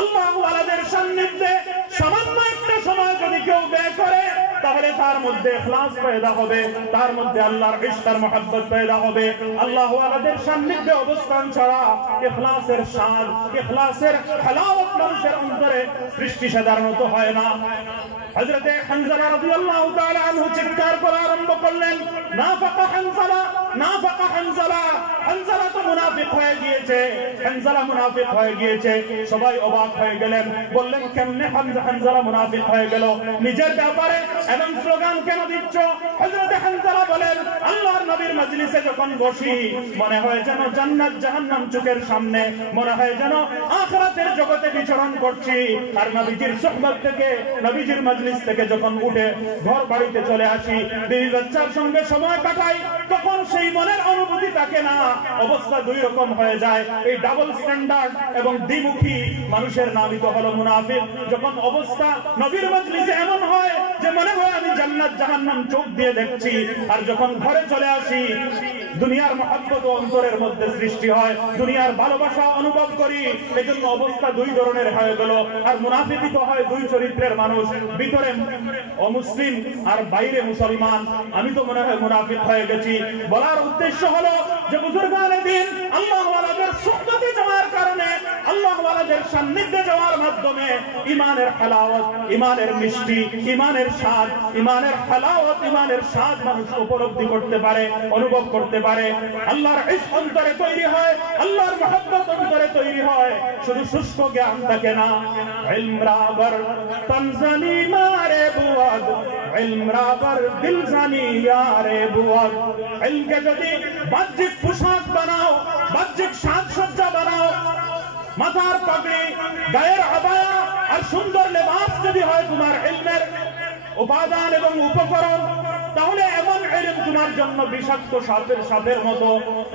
আল্লাহ ওয়ালাদের সান্নিধ্যে সামান্য একটা সময় যদি কেউ ব্যয় করে, তাহলে তার মধ্যে ইখলাস পয়দা হবে, তার মধ্যে আল্লাহর ইশক আর মুহাব্বত পয়দা হবে। আল্লাহ ওয়ালাদের সান্নিধ্যে অবস্থান ছাড়া ইখলাসের স্বাদ, ইখলাসের হালাওয়াত মানুষের অন্তরে সৃষ্টি সাধারণত হয় না। হযরতে হানজালা রাদিয়াল্লাহু তাআলা আনহু চিৎকার করা আরম্ভ করলেন, নাফাকা হানজালা, নাফাকা হানজালা, হানজালা তো মুনাফিক হয়ে গিয়েছে, হানজালা মুনাফিক হয়ে গিয়েছে। সবাই অবাক হয়ে গেলেন, বললেন কেমনে হানজালা মুনাফিক হয়ে গেল, নিজের ব্যাপারে এমন স্লোগান কেন দিচ্ছ? হযরতে হানজালা বলেন, আল্লাহর নবীর মজলিসে যখন বসি, মনে হয় যেন জান্নাত জাহান্নাম চোখের সামনে, মনে হয় যেন আখিরাতের জগতে বিচরণ করছি। আর নবীজির সুহবত থেকে, নবীজির মজলিস থেকে যখন উঠে ঘর বাড়িতে চলে আসি, বিবি বাচ্চার সঙ্গে সময় কাটাই, তখন সেই মনের অনুভূতি থাকে না, অবস্থা দুই রকম হয়ে যায়। এই ডাবল স্ট্যান্ডার্ড এবং দ্বিমুখী মানুষের নামই তো হলো মুনাফিক। যখন অবস্থা নবীর মজলিসে এমন হয় যে মনে হয় আমি জান্নাত জাহান্নাম চোখ দিয়ে দেখছি, আর যখন ঘরে চলে আসি দুনিয়ার মহব্বত অন্তরের মধ্যে সৃষ্টি হয়, দুনিয়ার ভালোবাসা অনুভব করি। এজন্য অবস্থা দুই ধরনের হয়ে গেল। আর মুনাফিক তো হয় দুই চরিত্রের মানুষ, ভিতরে অমুসলিম আর বাইরে মুসলমান। আমি তো মনে হয় মুনাফিক হয়ে গেছি। বলার উদ্দেশ্য হলো যে বুজুর্গানে দ্বীন আল্লাহ ওয়ালাদের সুহবতে যাওয়ার কারণে, আল্লাহ ওয়ালাদের সান্নিধ্যে যাওয়ার মাধ্যমে ঈমানের হালাওয়াত, ঈমানের মিষ্টি, ঈমানের স্বাদ, ঈমানের হালাওয়াত, ঈমানের স্বাদ মানুষ উপলব্ধি করতে পারে, অনুভব করতে পারে। আল্লাহর ইশক অন্তরে তৈরি হয়, আল্লাহর মুহাব্বত অন্তরে তৈরি হয়। শুধু শুষ্ক জ্ঞান থাকে না, ইলম রাবর তনজানি মারে বুয়াদ ইলম রাবার দিল জানি ইয়ারে বুয়াদ। ইলমকে যদি বাহ্যিক পোশাক বানাও, বাহ্যিক সাজসজ্জা বানাও, মাথার পাগড়ি, গায়ের আবায়া আর সুন্দর লেবাস যদি হয় তোমার ইলমের উপাদান এবং উপকরণ, তাহলে এমন ইলম তোমার জন্য বিষাক্ত সাপের মতো।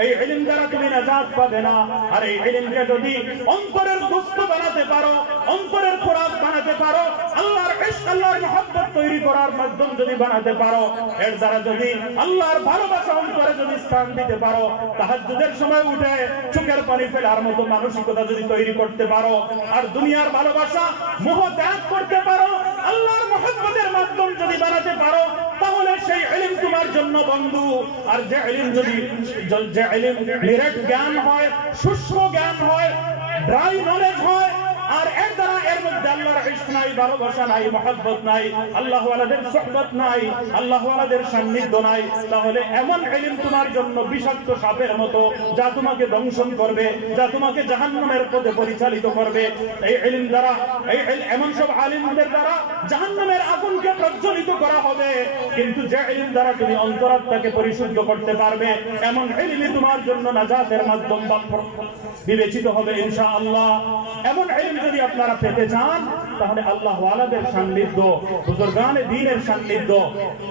এই ইলম দ্বারা তুমি নাজাত পাবে না। আর এই ইলমকে যদি অন্তরের গোশত বানাতে পারো, অন্তরের খোরাক বানাতে পারো, আল্লাহর ইশক, আল্লাহর মহব্বত তৈরি করার মাধ্যম যদি বানাতে পারো, এর দ্বারা যদি আল্লাহর ভালোবাসা অন্তরে যদি স্থান দিতে পারো, তাহাজ্জুদের সময় উঠে চোখের পানি ফেলার মতো মানসিকতা যদি তৈরি করতে পারো, আর দুনিয়ার ভালোবাসা মোহ ত্যাগ করতে পারো, আল্লাহর মহব্বতের মাধ্যম যদি বানাতে পারো, তাহলে সেই ইলম তোমার জন্য বন্ধু। আর যে ইলম যদি নিরেট জ্ঞান হয়, শুষ্ক জ্ঞান হয়, ড্রাই নলেজ হয়, আর এর দ্বারা এর মধ্যে আল্লাহর ইশক নাই, ভালোবাসা নাই, মহব্বত নাই, আল্লাহ ওয়ালাদের সুহবত নাই, আল্লাহ ওয়ালাদের সান্নিধ্য নাই, তাহলে এমন ইলম তোমার জন্য বিষাক্ত সাপের মতো, যা তোমাকে দংশন করবে, যা তোমাকে জাহান্নামের পথে পরিচালিত করবে। এই ইলম দ্বারা, এই এমন সব আলিমদের দ্বারা জাহান্নামের আগুনকে প্রজ্বলিত করা হবে, কিন্তু যে ইলম দ্বারা তুমি অন্তরাত্মাকে পরিশুদ্ধ করতে পারবে, এমন ইলমই তোমার জন্য নাজাতের মাধ্যম বিবেচিত হবে ইনশাআল্লাহ। এমন ইলম যদি আপনারা পেতে চান, তাহলে আল্লাহ ওয়ালাদের সান্নিধ্য, বুজুর্গানে দ্বীনের সান্নিধ্য,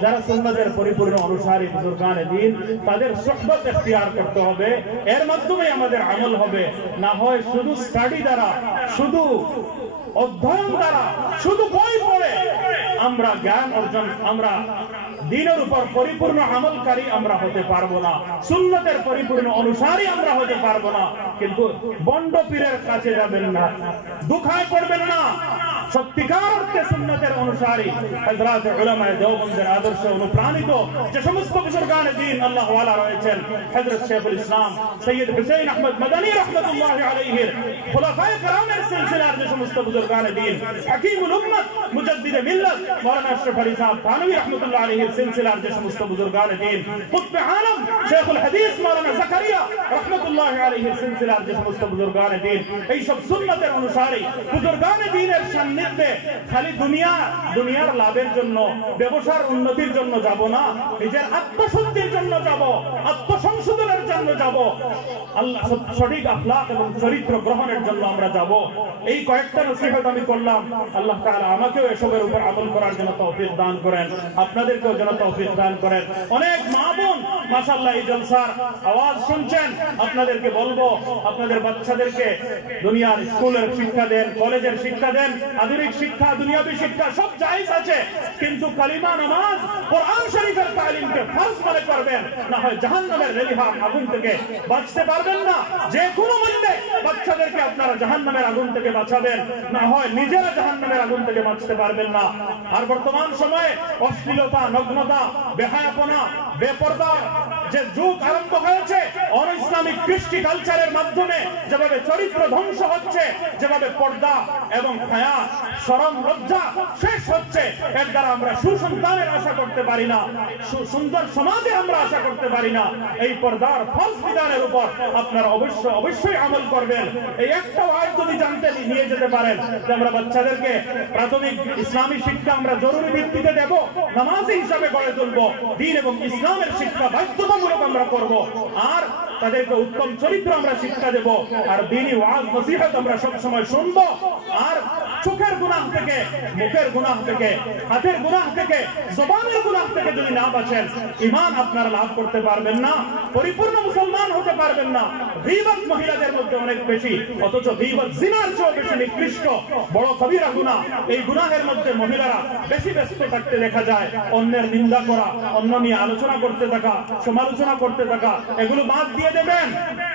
যারা সুন্নাতের পরিপূর্ণ অনুসারী বুজুর্গানে দ্বীন, তাদের সুহবত ইখতিয়ার করতে হবে। এর মাধ্যমে আমাদের আমল হবে। না হয় শুধু স্টাডি দ্বারা, শুধু অধ্যয়ন দ্বারা, শুধু বই পড়ে আমরা জ্ঞান অর্জন, আমরা দ্বীনের উপর পরিপূর্ণ আমলকারী আমরা হতে পারবো না, সুন্নতের পরিপূর্ণ অনুসারী আমরা হতে পারবো না। কিন্তু বন্ড পীরের কাছে যাবেন না, দুঃখায় পড়বেন না। সত্যিকার অর্থে সুন্নতের অনুসারী হযরত উলামায়ে দেওবন্দের আদর্শে অনুপ্রাণিত যে সমস্ত বুজুর্গানে দ্বীন আল্লাহ ওয়ালা রয়েছেন, হযরত শেখুল ইসলাম সৈয়দ হুসাইন আহমদ মাদানী রাহমাতুল্লাহি আলাইহির খুলাফায়ে কেরামের সিলসিলার যে সমস্ত বুজুর্গানে দ্বীন, হাকিমুল উম্মত মুজাদ্দিদে মিল্লাত মাওলানা আশরাফ আলী সাহেব থানভী রাহমাতুল্লাহি আলাইহির সিলসিলার যে সমস্ত বুজুর্গানে দ্বীন, কুতবে আলম শেখুল হাদিস মাওলানা জাকারিয়া রাহমাতুল্লাহি আলাইহির সিলসিলার যে সমস্ত বুজুর্গানে দ্বীন, এই সব সুন্নতের অনুসারী বুজুর্গানে দ্বীনের সান্নিধ্যে খালি দুনিয়ার লাভের জন্য, ব্যবসার উন্নতির জন্য যাব না, নিজের আত্মশুদ্ধির জন্য যাব, আত্মসংশোধনের জন্য যাব, আল্লাহ সঠিক আখলাক এবং চরিত্র গ্রহণের জন্য আমরা যাব। এই কয়েকটা নসিহত আমি করলাম। আল্লাহ তাআলা আমাকেও এসবের উপর আমল করার জন্য তৌফিক দান করেন, আপনাদেরকেও যেন তৌফিক দান করেন। অনেক মা বোন মাশাআল্লাহ এই জলসার আওয়াজ শুনছেন, আপনাদেরকে বলবো আপনাদের বাচ্চাদেরকে দুনিয়ার স্কুলের শিক্ষা দেন, কলেজের শিক্ষা দেন, আধুনিক শিক্ষা, দুনিয়াবী শিক্ষা সব জায়েজ আছে, কিন্তু কালিমা, নামাজ, কোরআন শরীফের তালিমকে ফরজ মনে করবেন, না হয় জাহান্নামের লেলিহান আগুন থেকে বাঁচতে পারবেন না। যে কোনো মূল্যে বাচ্চাদেরকে আপনারা জাহান্নামের আগুন থেকে বাঁচাবেন, না হয় নিজেরা জাহান্নামের আগুন থেকে বাঁচতে পারবেন না। আর বর্তমান সময়ে অশ্লীলতা, নগ্নতা, বেহায়াপনা, বেপরদা যে যুগ আরম্ভ হয়েছে, অন ইসলামিক কৃষ্টি কালচারের মাধ্যমে যেভাবে চরিত্র ধ্বংস হচ্ছে, যেভাবে পর্দা এবং হায়া, শরম, লজ্জা শেষ হচ্ছে, এর দ্বারা আমরা সুসন্তানের আশা করতে পারি না, সুন্দর সমাজে আমরা আশা করতে পারি না। এই পর্দার ফরজ বিধানের উপর আপনারা অবশ্যই আমল করবেন। এই একটা ওয়াজ যদি জানতে নিয়ে যেতে পারেন যে আমরা বাচ্চাদেরকে প্রাথমিক ইসলামী শিক্ষা আমরা জরুরি ভিত্তিতে দেব, নামাজি হিসাবে গড়ে তুলব, দ্বীন এবং ইসলামের শিক্ষা বাধ্যতামূলক আমরা করব, আর তাদেরকে উত্তম চরিত্র আমরা শিক্ষা দেব, আর দ্বীনি ওয়াজ নসিহত আমরা সব সময় শুনব। আর চোখের গুনাহ থেকে, মুখের গুনাহ থেকে, হাতের গুনাহ থেকে, জবানের গুনাহ থেকে যদি না বাঁচেন, ঈমান আপনারা লাভ করতে পারবেন না, পরিপূর্ণ মুসলমান হতে পারবেন না। গীবত মহিলাদের মধ্যে অনেক বেশি, অথচ গীবত জিনার চেয়ে বেশি নিকৃষ্ট বড় কবিরা গুনাহ। এই গুনাহের মধ্যে মহিলারা বেশি ব্যস্ত থাকতে দেখা যায়, অন্যের নিন্দা করা, অন্য নিয়ে আলোচনা করতে থাকা, সমালোচনা করতে থাকা, এগুলো বাদ দিয়ে দেবেন।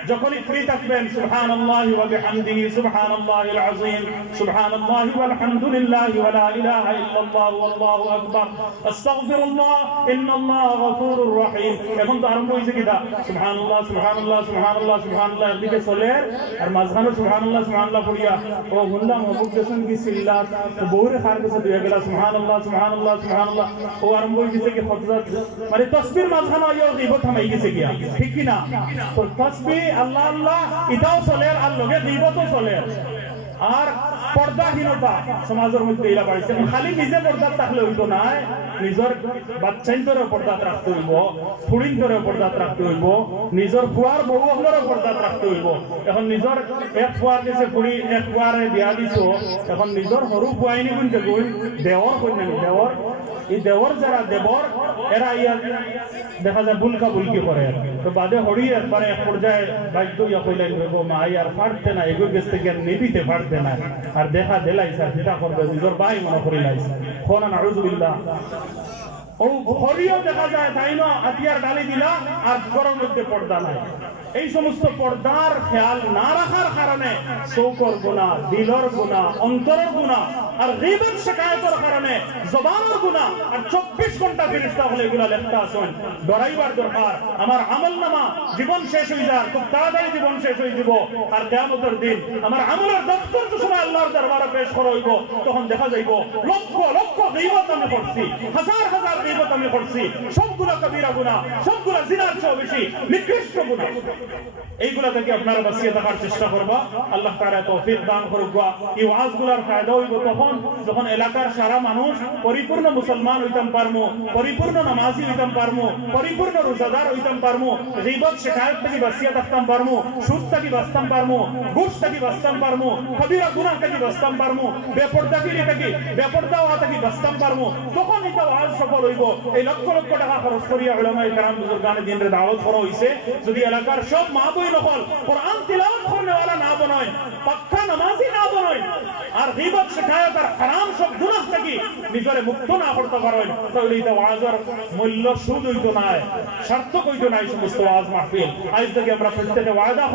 যখনই ফ্রি থাকবেন সুবহানাল্লাহি ওয়া বিহামদিহি সুবহানাল্লাহিল আযীম সুবহানাল্লাহি ওয়াল হামদুলিল্লাহি ওয়া লা ইলাহা ইল্লাল্লাহু ওয়াল্লাহু আকবার আস্তাগফিরুল্লাহ ইন্নাল্লাহা গফুরুর রহিম। এখন তো আরম্ভ হইছে কিটা সুবহানাল্লাহ সুবহানাল্লাহ সুবহানাল্লাহ সুবহানাল্লাহ দিকে চলে, আর মাঝখানে সুবহানাল্লাহ সুবহানাল্লাহ পড়িয়া ও গুন্ডা মুখ দেশন কি সিল্লাত বহুরে খার কাছে দুই গেলা সুবহানাল্লাহ সুবহানাল্লাহ সুবহানাল্লাহ ও আরম্ভ হইছে কি ফজলত, মানে তাসবিহ মাঝখানে ইও গীবত থামাই গেছে কি, ঠিক কি না? তো তাসবিহ আল্লাহ আল্লাহ এটাও চলে, আর লগে গীবতও চলে। আর পর্দাহীনতা সমাজের মধ্যে এরা বাড়ছে। খালি নিজে পর্দা থাকলে হইতো না, নিজের বাচ্চাইন্তরে পর্দা রাখতে হইব, ফুড়িন্তরে পর্দা রাখতে হইব, নিজের ফুয়ার বউ হলেরও পর্দা রাখতে হইব। এখন নিজের এক ফুয়ার কাছে ফুড়ি এক ফুয়ারে বিয়া দিছ, এখন নিজের সরু ফুয়াইনি কোনছে কই দেওয়ার কইলেন দেওয়ার, এই দেওয়ার যারা দেবর এরা ইয়া দেখা যায় বুলকা বুলকি করে, তো বাদে হরি একবারে এক পর্যায়ে বাধ্য ইয়া কইলেন মা আর ফাটতে না, এগুলো গেছ থেকে নিবিতে ফাটতে না, আর দেখা দিলাই স্যার যেটা করবে নিজের ভাই মনে করি লাইছে কোন নাউজুবিল্লাহ। ও হরিও দেখা যায় তাই না হাতিয়ার ডালি দিলা আর ঘরের মধ্যে পর্দা নাই। এই সমস্ত পর্দার খেয়াল না রাখার কারণে চৌকর গুনাহ, দিলর গুনাহ, অন্তরের গুনাহ আর গীবত শিকায়তের কারণে জবানের গুনাহ আর 24 ঘন্টা ফেরেশতা হলে এগুলা লেখা আছে। ডরাইবার দরকার, আমার আমলনামা জীবন শেষ হয়ে যায়, খুব তাড়াতাড়ি জীবন শেষ হয়ে যাব, আর কিয়ামতের দিন আমার আমলের দপ্তর যে সময় আল্লাহর দরবারে পেশ করা হইব, তখন দেখা যাইব লক্ষ লক্ষ গীবত আমি করছি, হাজার হাজার গীবত আমি করছি, সবগুলা কবিরা গুনাহ, সবগুলা জিনার চেয়ে বেশি নিকৃষ্ট গুনাহ। এইগুলা থেকে আপনারা বাঁচিয়ে থাকার চেষ্টা করবা। আল্লাহ তাআলা তৌফিক দান করুক। এই ওয়াজগুলার ফায়দা হইব তখন যখন এলাকার সারা মানুষ পরিপূর্ণ মুসলমান হইতাম পারমু, পরিপূর্ণ নামাজি হইতাম পারমু, পরিপূর্ণ রোজাদার হইতাম পারমু, গীবত শিকায়ত থেকে বাঁচিয়ে থাকতাম পারমু, সুদ থেকে বাঁচতাম পারমু, ঘুষ থেকে বাঁচতাম পারমু, কবিরা গুনাহ থেকে বাঁচতাম পারমু, বেপরদাগিরি থেকে বেপরদা হওয়া থেকে বাঁচতাম পারমু। তখন এটা ওয়াজ সফল হইব। এই লক্ষ লক্ষ টাকা খরচ করিয়া উলামায়ে কেরাম বুজুর্গানে দিনের দাওয়াত করা হইছে, যদি এলাকার সব মা বই নকল কোরআন তিলাওয়াত করনেওয়ালা না বনয়, পাক্কা নামাজি না বনয়, আর গীবত শিকায়ত আর হারাম সব গুনাহ থেকে নিজরে মুক্ত না করতে পারেন, তাহলে এটা ওয়াজের মূল্য সুদ হইতো না, সার্থক হইতো না। এই সমস্ত ওয়াজ মাহফিল আজ থেকে আমরা প্রত্যেকে ওয়াদা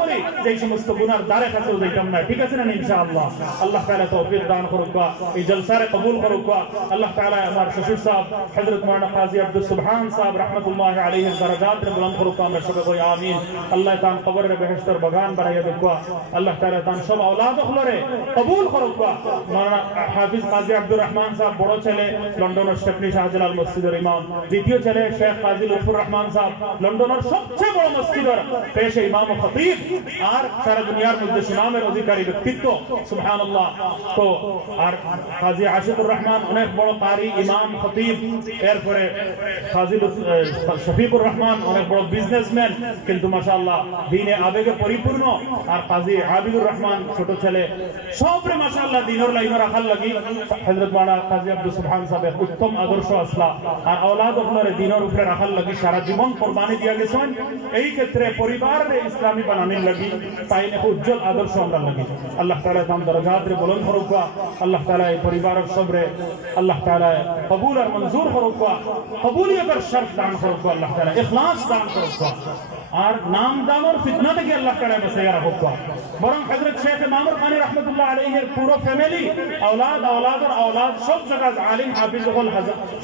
করি যে এই সমস্ত গুনার দ্বারে কাছেও যাইতাম না, ঠিক আছে না ইনশাআল্লাহ। আল্লাহ তাআলা তৌফিক দান করুক, এই জলসারে কবুল করুক। আল্লাহ তাআলা আমার শ্বশুর সাহেব হযরত মাওলানা কাজী আব্দুল সুবহান সাহেব রাহমাতুল্লাহি আলাইহি দরজাত রে বুলন্দ করুক। আমরা সবাই কই আমিন। আল্লাহ তাআলা কবরের বেহেশতের বাগান বানাইয়া দেখ। আল্লাহ তাআলা তান সব اولاد হলরে কবুল করুক। মাওলানা হাফিজ কাজী আব্দুর রহমান সাহেব বড় ছেলে লন্ডনের স্টেপনি শাহজালাল মসজিদের ইমাম, দ্বিতীয় ছেলে শেখ কাজী লুৎফুর রহমান সাহেব লন্ডনের সবচেয়ে বড় মসজিদের পেশে ইমাম ও খতিব, আর সারা দুনিয়ার মধ্যে সুনামের অধিকারী ব্যক্তিত্ব, সুবহানাল্লাহ। তো আর কাজী আশিকুর রহমান অনেক বড় কারি, ইমাম, খতিব, এরপরে কাজী শফিকুর রহমান অনেক বড় বিজনেসম্যান, কিন্তু মাশাআল্লাহ দ্বীনে আবেগে পরিপূর্ণ। আর কাজী আবিদুর রহমান ছোট ছেলে, সবরে মাশাআল্লাহ দ্বীনের লাইনে রাখার লাগি হযরত মাওলানা কাজী আব্দুল সুবহান সাহেব উত্তম আদর্শ আসলা, আর اولاد হলরে দ্বীনের উপরে রাখার লাগি সারা জীবন কুরবানি দিয়া গেছেন। এই ক্ষেত্রে পরিবারে ইসলামী বানানোর লাগি তাইনে উজ্জ্বল আদর্শ আমরা লাগি। আল্লাহ তাআলা তাম দরজাত রে বুলন্দ করুক। আল্লাহ তাআলা এই পরিবারের সবরে আল্লাহ তাআলা কবুল আর মঞ্জুর করুক, কবুলিয়তের শর্ত দান করুক, আল্লাহ তাআলা ইখলাস দান করুক, আর নাম দামর ফিতনা থেকে আল্লাহ তাআলা বাঁচিয়ে রাখুক। বরং হযরত শেখ মামুর খানী রাহমাতুল্লাহ আলাইহির পুরো ফ্যামিলি اولاد সব জায়গা আলিম হাফিজ হল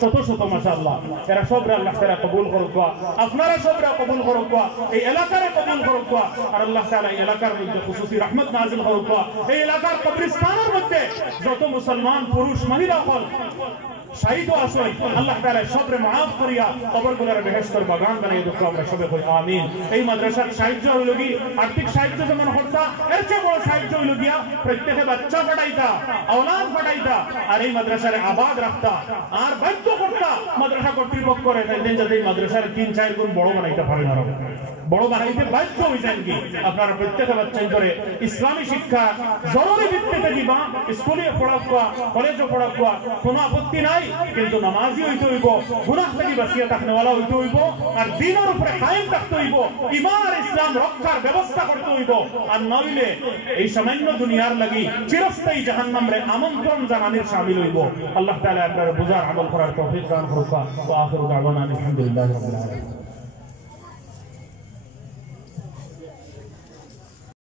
শত শত মাশাআল্লাহ, এরা সবরে আল্লাহ তাআলা কবুল করুক, আপনারা সবরে কবুল করুক, এই এলাকারে কবুল করুক, আর আল্লাহ তাআলা এই এলাকার মধ্যে খুশুসি রহমত নাযিল করুক। এই এলাকার কবরস্থানের মধ্যে যত মুসলমান পুরুষ মহিলা হল শহীদ আসল আল্লাহ তাআলা সবরে মাফ করিয়া কবরগুলোর বেহেশতের বাগান বানিয়ে দেখ। আমরা সবাই কই আমিন। এই মাদ্রাসার সাহায্য হইল কি আর্থিক সাহায্য যেমন হতা, এর চেয়ে বড় সাহায্য হইল গিয়া প্রত্যেকে বাচ্চা পড়াইতা, اولاد পড়াইতা, আর এই মাদ্রাসারে আবাদ রাখতা, আর বাধ্য করতা মাদ্রাসা কর্তৃপক্ষ করে তাইলেন যাতে এই মাদ্রাসার 3-4 গুণ বড় বানাইতে পারেন, আরো বড় বানাইতে বাধ্য হইছেন কি আপনারা প্রত্যেকে বাচ্চাই করে ইসলামী শিক্ষা জরুরি ভিত্তিতে দিবা, স্কুলে পড়াবা, কলেজে পড়াবা, কোনো আপত্তি নাই, কিন্তু নামাজি হইতে হইব, গুনাহ থেকে বাঁচিয়ে থাকনেওয়ালা হইতে হইব, আর দ্বীনের উপরে কায়েম থাকতে হইব, ঈমান আর ইসলাম রক্ষার ব্যবস্থা করতে হইব। আর নইলে এই সামান্য দুনিয়ার লাগি চিরস্থায়ী জাহান্নামরে আমন্ত্রণ জানানোর শামিল হইব। আল্লাহ তাআলা আপনার বুঝার আমল করার তৌফিক দান করুক। ওয়া আখিরু দাওয়ানা আলহামদুলিল্লাহি রাব্বিল আলামিন।